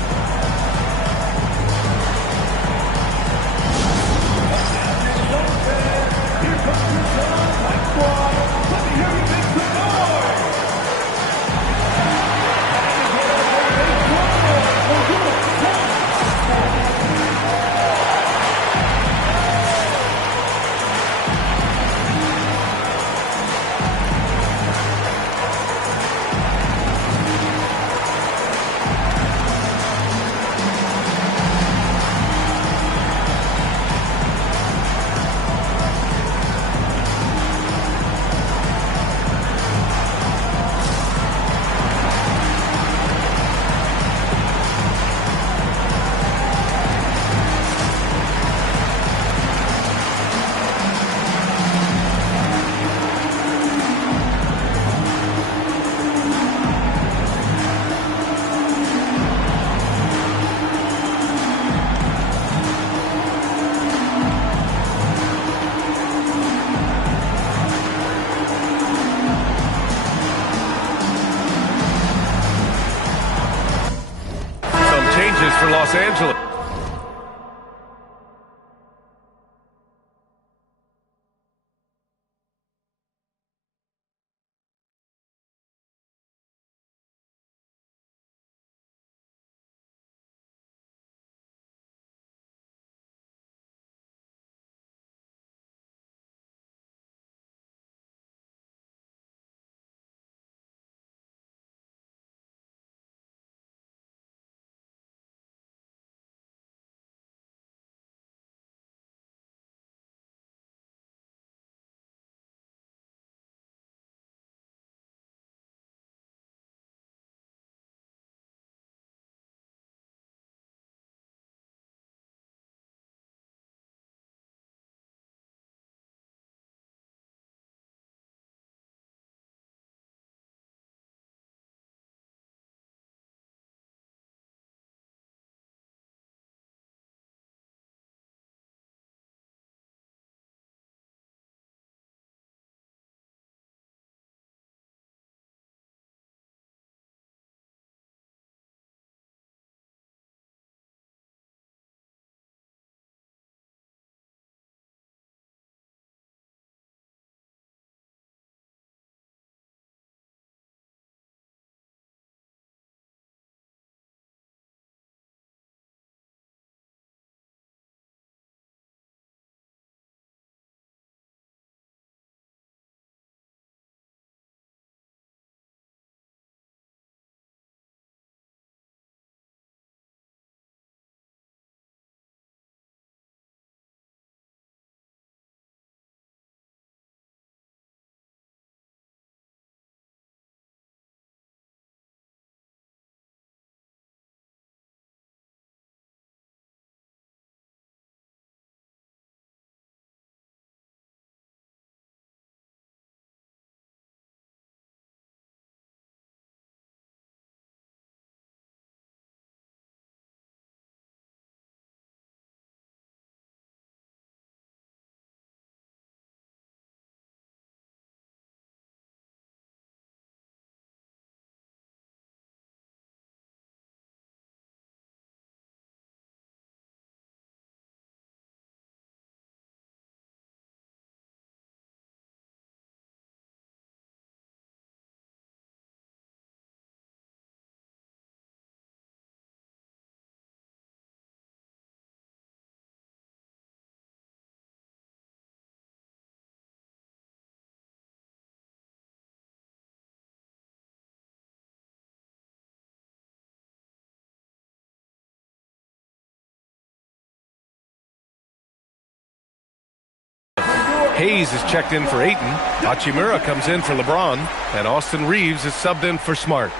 Hayes is checked in for Ayton. Hachimura comes in for LeBron. And Austin Reeves is subbed in for Smart.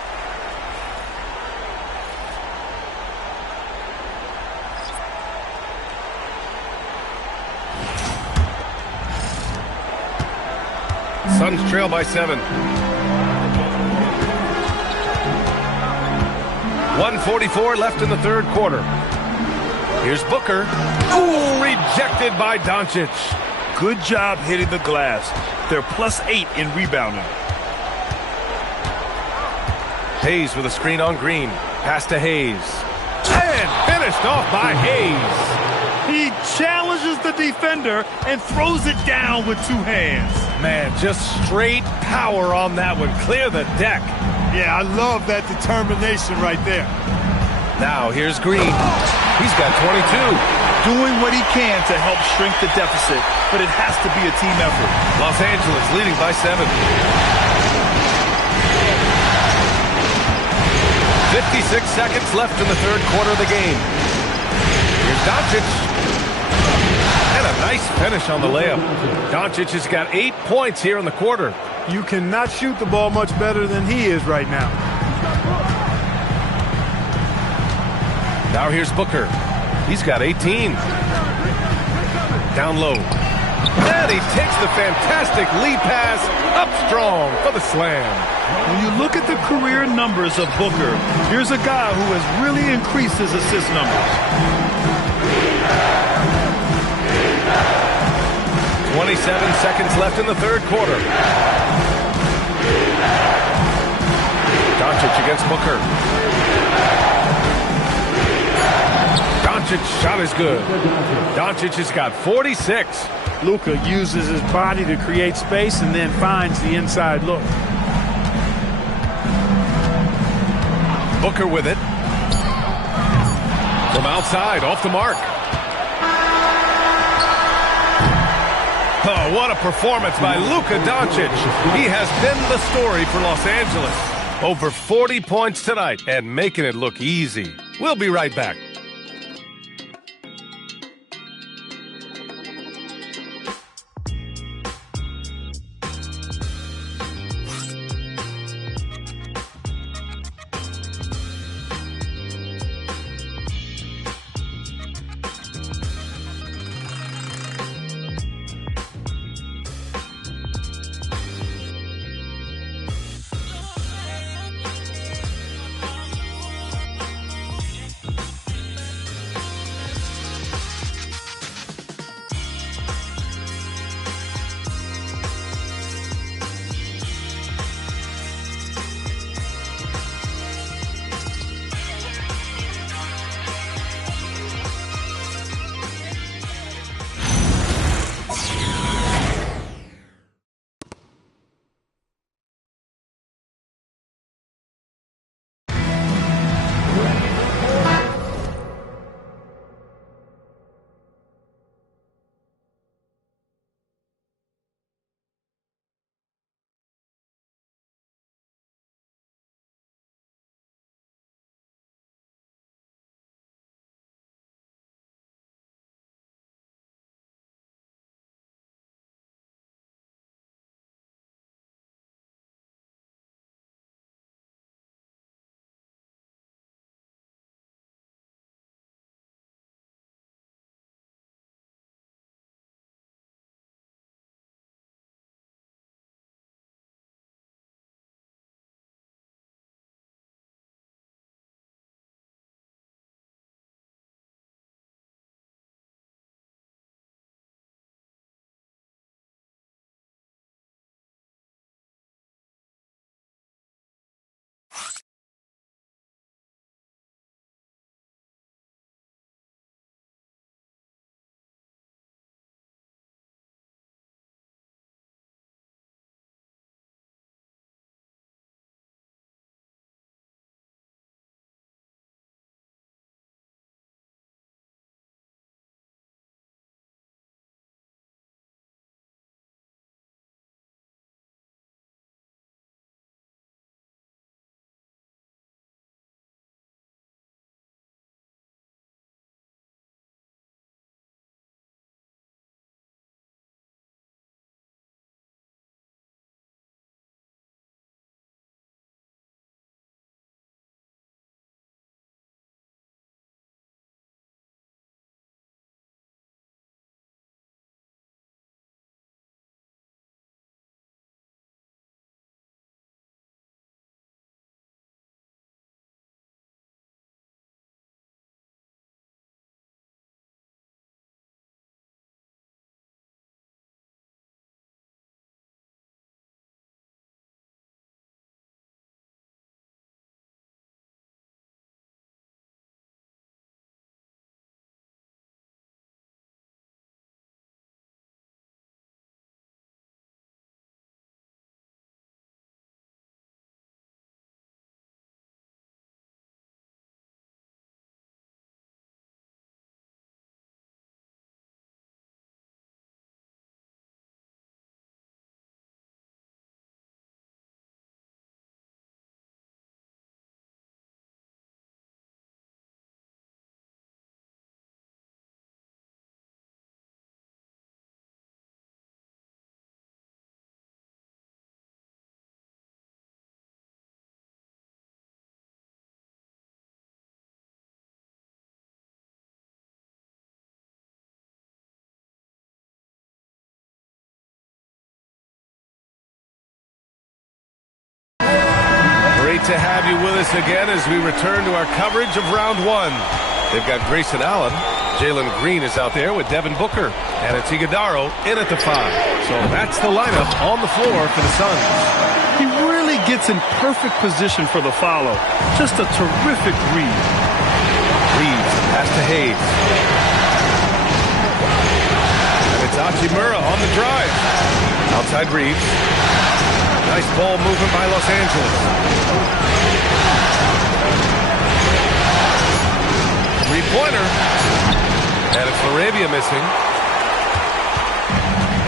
Suns trail by 7. 1:44 left in the third quarter. Here's Booker. Ooh, rejected by Doncic. Good job hitting the glass. They're +8 in rebounding. Hayes with a screen on Green. Pass to Hayes. And finished off by Hayes. He challenges the defender and throws it down with 2 hands. Man, just straight power on that one. Clear the deck. Yeah, I love that determination right there. Now here's Green. He's got 22. Doing what he can to help shrink the deficit, but it has to be a team effort. Los Angeles leading by 7. 56 seconds left in the third quarter of the game. Here's Doncic. And a nice finish on the layup. Doncic has got 8 points here in the quarter. You cannot shoot the ball much better than he is right now. Now here's Booker. He's got 18. Down low. And he takes the fantastic lead pass up strong for the slam. When you look at the career numbers of Booker, here's a guy who has really increased his assist numbers. 27 seconds left in the third quarter. Doncic against Booker. Doncic's shot is good. Doncic has got 46. Luka uses his body to create space and then finds the inside look. Booker with it. From outside, off the mark. Oh, what a performance by Luka Doncic. He has been the story for Los Angeles. Over 40 points tonight and making it look easy. We'll be right back. to have you with us again as we return to our coverage of round one. They've got Grayson Allen. Jalen Green is out there with Devin Booker. And it's Iguodala in at the 5. So that's the lineup on the floor for the Suns. He really gets in perfect position for the follow. Just a terrific read. Reeves pass to Hayes. And it's Hachimura on the drive. Outside Reeves. Nice ball movement by Los Angeles. Three-pointer. And it's LaRavia missing.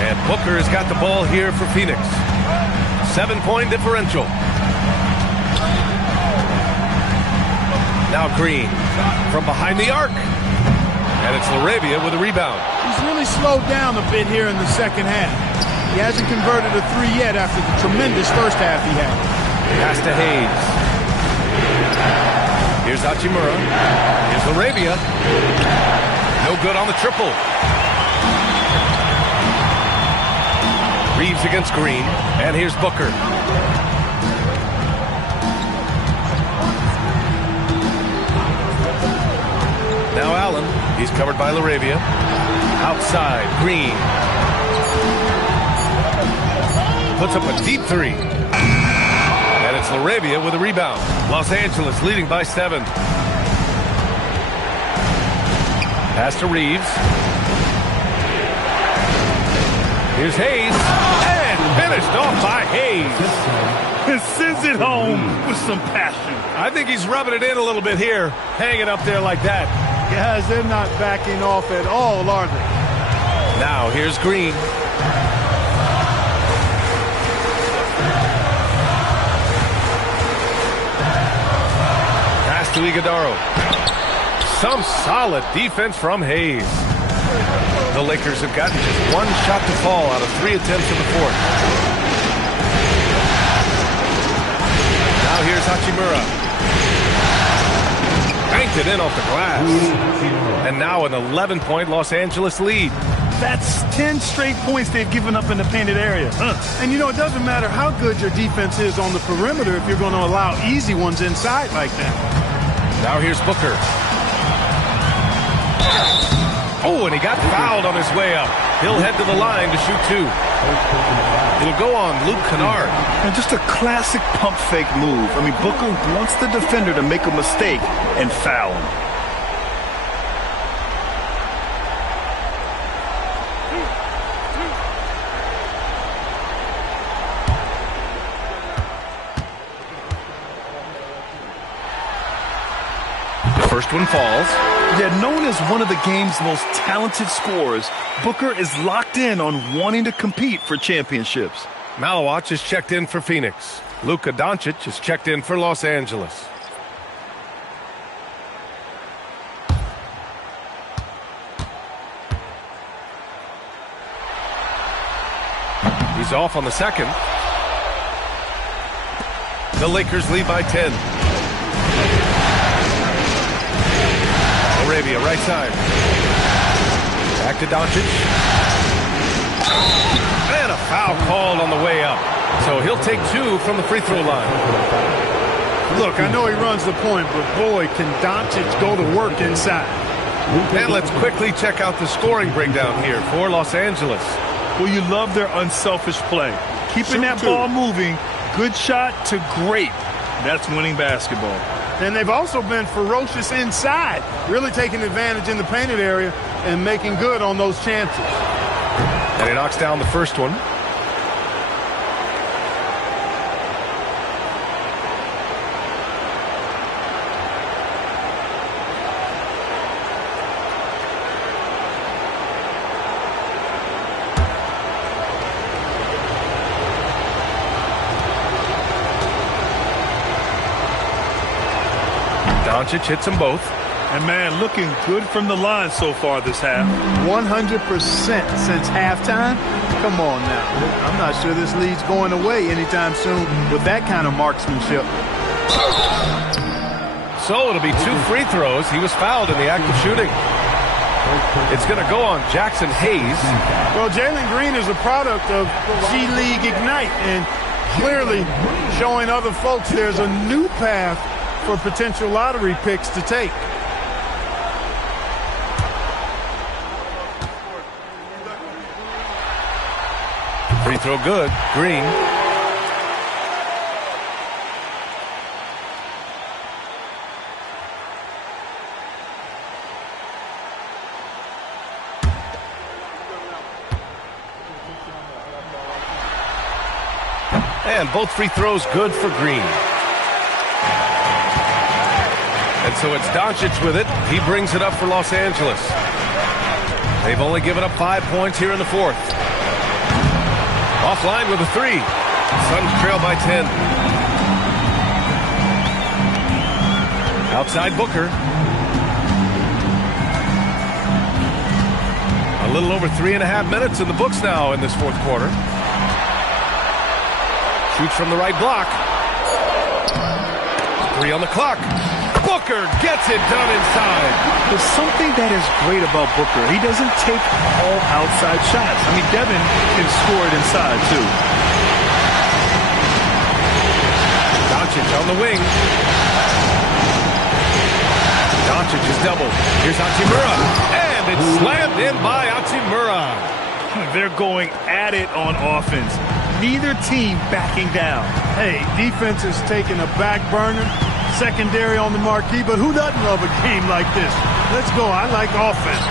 And Booker has got the ball here for Phoenix. 7-point differential. Now Green from behind the arc. And it's LaRavia with a rebound. He's really slowed down a bit here in the second half. He hasn't converted a 3 yet after the tremendous first half he had. Pass to Hayes. Here's Hachimura. Here's LaRavia. No good on the triple. Reeves against Green. And here's Booker. Now Allen. He's covered by LaRavia. Outside, Green. Puts up a deep 3. And it's LaRavia with a rebound. Los Angeles leading by 7. Pass to Reeves. Here's Hayes. And finished off by Hayes. And sends it home with some passion. I think he's rubbing it in a little bit here. Hanging up there like that. Guys, they're not backing off at all, are they? Now here's Green. Pass to Iguodala. Some solid defense from Hayes. The Lakers have gotten just 1 shot to fall out of 3 attempts in the fourth. Now here's Hachimura. Banked it in off the glass. And now an 11-point Los Angeles lead. That's 10 straight points they've given up in the painted area. And you know, it doesn't matter how good your defense is on the perimeter if you're going to allow easy ones inside like that. Now here's Booker. Oh, and he got fouled on his way up. He'll head to the line to shoot 2. It'll go on Luke Kennard. And just a classic pump fake move. I mean, Booker wants the defender to make a mistake and foul him. First one falls. Yet known as one of the game's most talented scorers, Booker is locked in on wanting to compete for championships. Malawach is checked in for Phoenix. Luka Doncic is checked in for Los Angeles. He's off on the second. The Lakers lead by 10. LaRavia, right side. Back to Doncic. And a foul called on the way up. So he'll take 2 from the free throw line. Look, I know he runs the point, but boy, can Doncic go to work inside. And let's quickly check out the scoring breakdown here for Los Angeles. Well, you love their unselfish play. Keeping that ball moving, good shot to great. That's winning basketball. And they've also been ferocious inside, really taking advantage in the painted area and making good on those chances. And he knocks down the first one. Doncic hits them both. And, man, looking good from the line so far this half. 100% since halftime. Come on now. I'm not sure this lead's going away anytime soon with that kind of marksmanship. So it'll be 2 free throws. He was fouled in the act of shooting. It's going to go on Jackson Hayes. Well, Jalen Green is a product of G League Ignite, and clearly showing other folks there's a new path for potential lottery picks to take. Free throw good. Green. And both free throws good for Green. And so it's Doncic with it. He brings it up for Los Angeles. They've only given up 5 points here in the fourth. Offline with a three. Suns trail by 10. Outside Booker. A little over 3.5 minutes in the books now in this fourth quarter. Shoots from the right block. 3 on the clock. Booker gets it done inside. There's something that is great about Booker. He doesn't take all outside shots. I mean, Devin can score it inside, too. Doncic on the wing. Doncic is doubled. Here's Hachimura. And it's slammed in by Hachimura. They're going at it on offense. Neither team backing down. Hey, defense is taking a back burner, secondary on the marquee, but who doesn't love a game like this? Let's go. I like offense.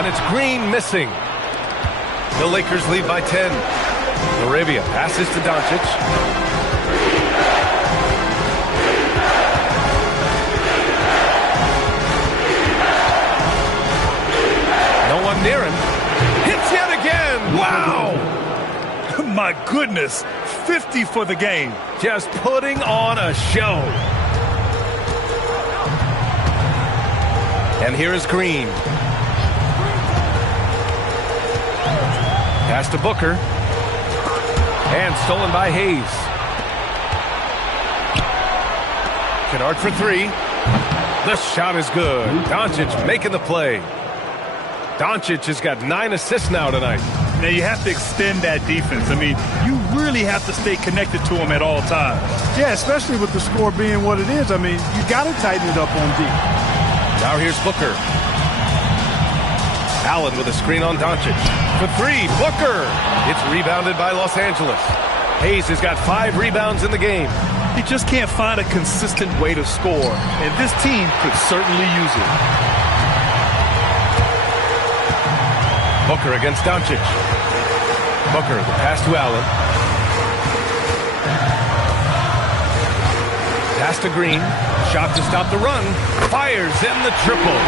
And it's Green missing. The Lakers lead by 10. Laravia passes to Doncic. No one near him. Hits yet again. Wow! My goodness, 50 for the game. Just putting on a show. And here is Green. Pass to Booker. And stolen by Hayes. Kennard for three. The shot is good. Doncic making the play. Doncic has got 9 assists now tonight. Now, you have to extend that defense. I mean, you really have to stay connected to him at all times. Yeah, especially with the score being what it is. I mean, you got to tighten it up on D. Now here's Booker. Allen with a screen on Doncic. For three, Booker. It's rebounded by Los Angeles. Hayes has got 5 rebounds in the game. He just can't find a consistent way to score, and this team could certainly use it. Booker against Doncic. Booker, the pass to Allen. Pass to Green. Shot to stop the run. Fires in the triple.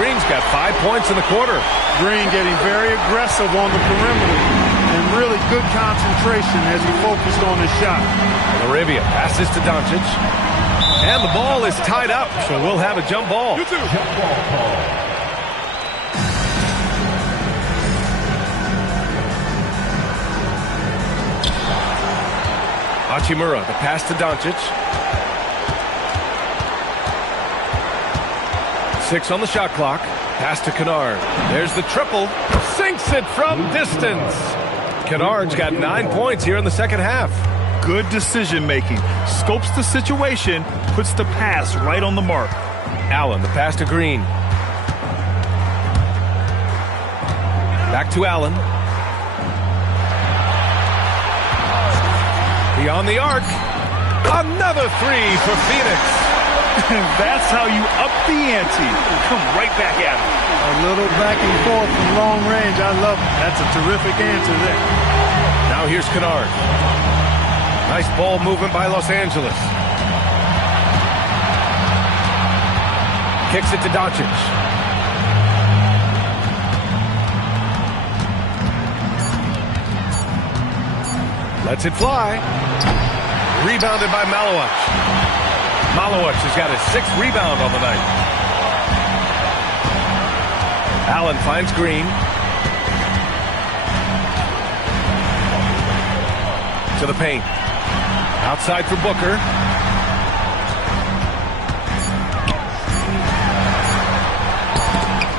Green's got 5 points in the quarter. Green getting very aggressive on the perimeter and really good concentration as he focused on his shot. Laravia passes to Doncic. And the ball is tied up, so we'll have a jump ball. Jump ball. Hachimura, the pass to Doncic. 6 on the shot clock. Pass to Kennard. There's the triple. Sinks it from distance. Kennard's got 9 points here in the second half. Good decision making. Scopes the situation, puts the pass right on the mark. Allen, the pass to Green. Back to Allen. Beyond the arc. Another three for Phoenix. That's how you up the ante. Come right back at him. A little back and forth from long range. I love it. That's a terrific answer there. Now here's Kennard. Nice ball movement by Los Angeles. Kicks it to Doncic. Lets it fly. Rebounded by Malowich. Malowich has got his 6th rebound on the night. Allen finds Green. To the paint. Outside for Booker.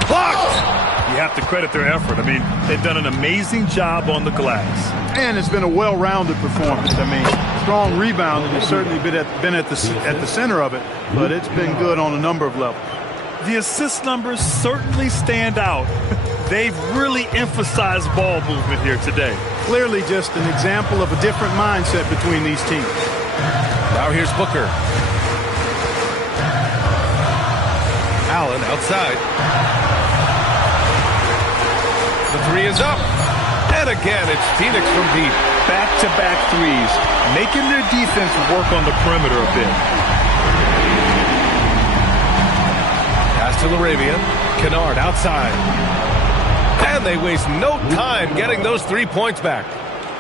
Blocked! have to credit their effort. I mean, they've done an amazing job on the glass. And it's been a well-rounded performance. I mean, strong rebounding has certainly been at the center of it, but it's been good on a number of levels. The assist numbers certainly stand out. They've really emphasized ball movement here today. Clearly just an example of a different mindset between these teams. Now here's Booker. Allen outside. The three is up. And again, it's Phoenix from deep. Back-to-back threes, making their defense work on the perimeter a bit. Pass to LaRavia. Kennard outside. And they waste no time getting those 3 points back.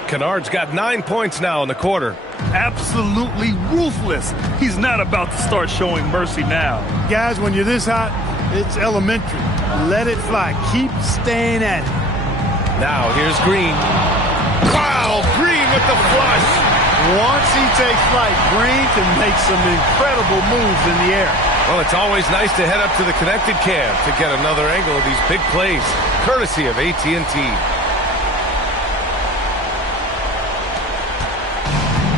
Kennard's got 9 points now in the quarter. Absolutely ruthless. He's not about to start showing mercy now. Guys, when you're this hot, it's elementary. Let it fly. Keep staying at it. Now here's Green. Wow, Green with the flush. Once he takes flight, Green can make some incredible moves in the air. Well, it's always nice to head up to the connected cam to get another angle of these big plays, courtesy of AT&T.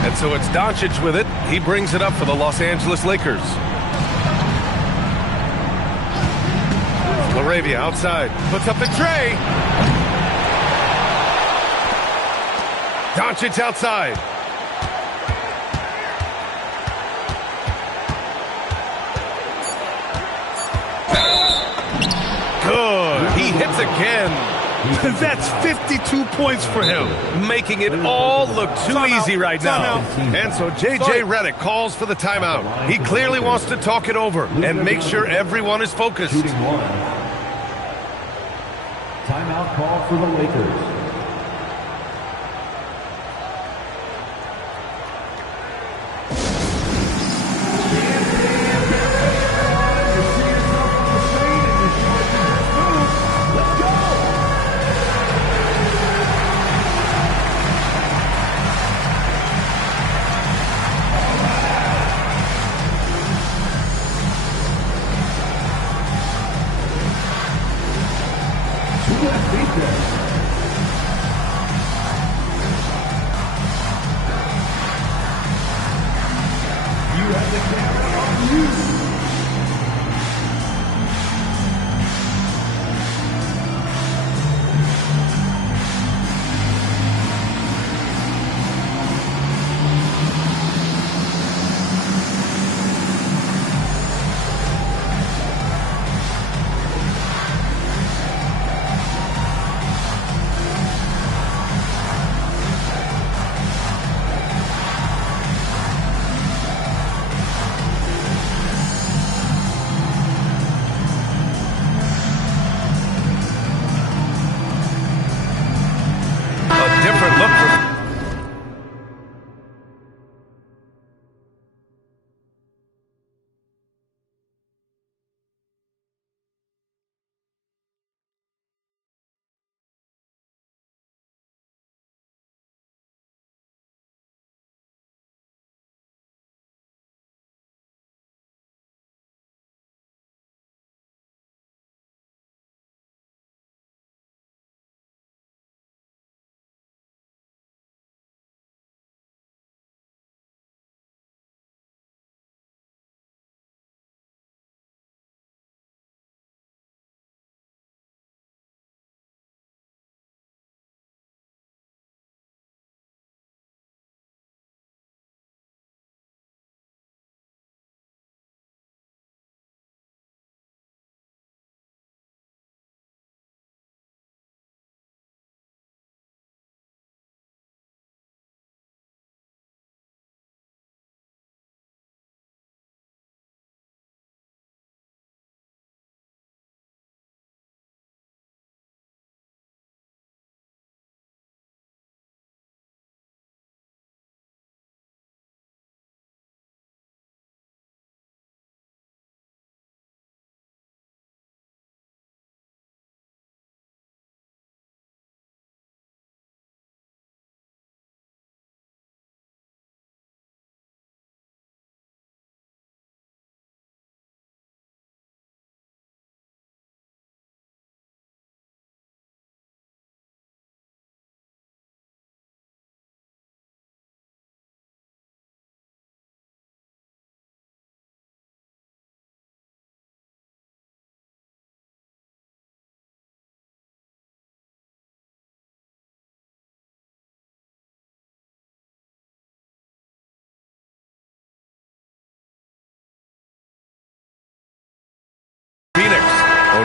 And so it's Doncic with it. He brings it up for the Los Angeles Lakers. LaRavia outside. Puts up the tray. Doncic outside. Good. He hits again. That's 52 points for him. Making it all look too easy right now. And so J.J. Redick calls for the timeout. He clearly wants to talk it over and make sure everyone is focused. Timeout call for the Lakers.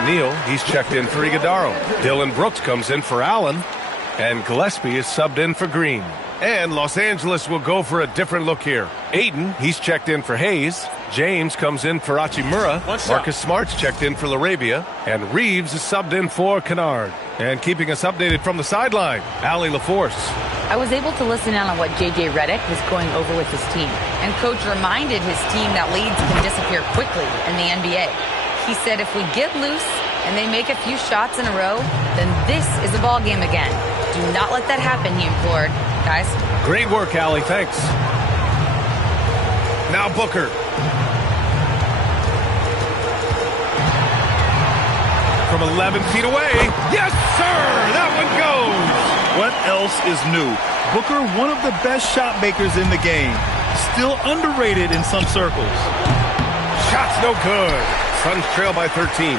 O'Neal. He's checked in for Iguodaro. Dylan Brooks comes in for Allen. And Gillespie is subbed in for Green. And Los Angeles will go for a different look here. Ayton, he's checked in for Hayes. James comes in for Hachimura. Marcus Smart's checked in for LaRavia. And Reeves is subbed in for Kennard. And keeping us updated from the sideline, Allie LaForce. I was able to listen in on what J.J. Redick was going over with his team. And Coach reminded his team that leads can disappear quickly in the NBA. He said if we get loose and they make a few shots in a row, then this is a ball game again. Do not let that happen, he implored. Guys. Great work, Allie. Thanks. Now Booker. From 11 feet away. Yes, sir! That one goes! What else is new? Booker, one of the best shot makers in the game. Still underrated in some circles. Shot's no good. Suns trail by 13.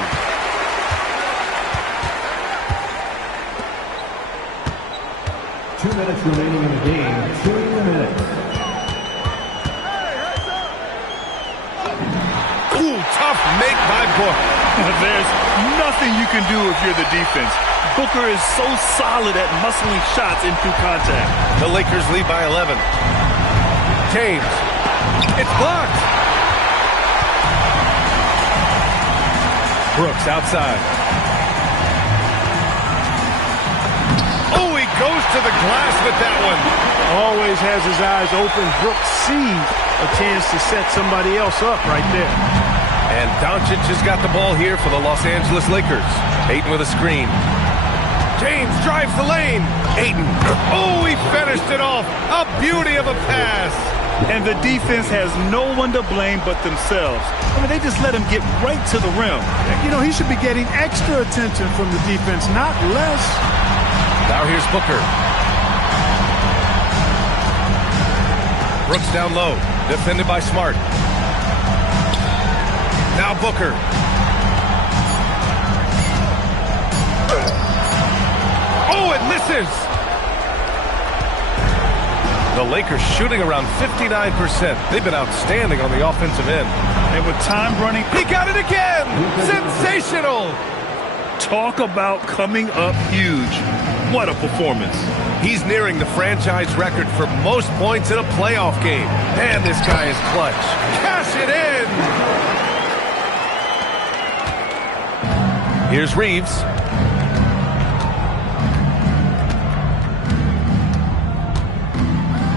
Two minutes remaining in the game. 2 minutes. Ooh, tough make by Booker. There's nothing you can do if you're the defense. Booker is so solid at muscling shots into contact. The Lakers lead by 11. James. It's blocked. Brooks outside. Oh, he goes to the glass with that one. Always has his eyes open. Brooks sees a chance to set somebody else up right there. And Doncic has got the ball here for the Los Angeles Lakers. Ayton with a screen. James drives the lane. Ayton. Oh, he finished it off. A beauty of a pass. And the defense has no one to blame but themselves. I mean, they just let him get right to the rim. You know, he should be getting extra attention from the defense, not less. Now here's Booker. Brooks down low. Defended by Smart. Now Booker. Oh, it misses! The Lakers shooting around 59%. They've been outstanding on the offensive end. And with time running, he got it again! Sensational! Talk about coming up huge. What a performance. He's nearing the franchise record for most points in a playoff game. And this guy is clutch. Cash it in! Here's Reeves.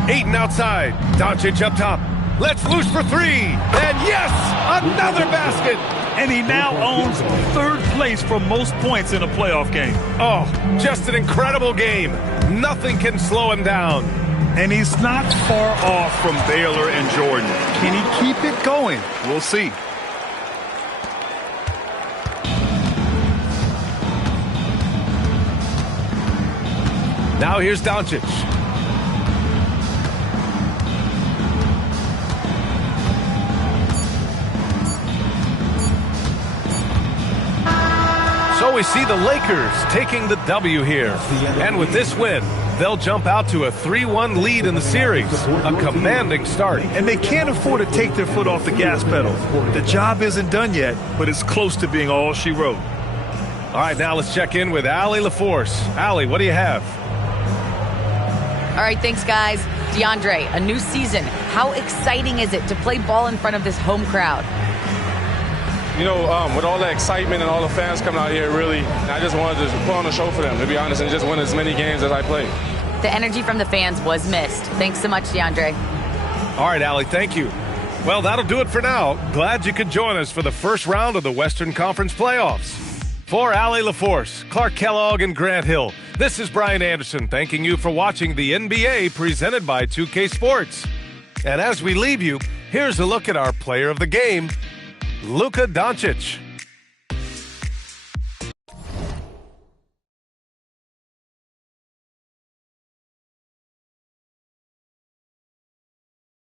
Ayton outside. Doncic up top. Let's loose for three. And yes, another basket. And he now owns third place for most points in a playoff game. Oh, just an incredible game. Nothing can slow him down. And he's not far off from Baylor and Jordan. Can he keep it going? We'll see. Now here's Doncic. So we see the Lakers taking the W here. And with this win, they'll jump out to a 3-1 lead in the series. A commanding start. And they can't afford to take their foot off the gas pedal. The job isn't done yet, but it's close to being all she wrote. All right, now let's check in with Allie LaForce. Allie, what do you have? All right, thanks, guys. DeAndre, a new season. How exciting is it to play ball in front of this home crowd? You know, with all the excitement and all the fans coming out here, really, I just wanted to put on a show for them, to be honest, and just win as many games as I played. The energy from the fans was missed. Thanks so much, DeAndre. All right, Allie, thank you. Well, that'll do it for now. Glad you could join us for the first round of the Western Conference playoffs. For Allie LaForce, Clark Kellogg, and Grant Hill, this is Brian Anderson thanking you for watching the NBA presented by 2K Sports. And as we leave you, here's a look at our player of the game, Luka Doncic.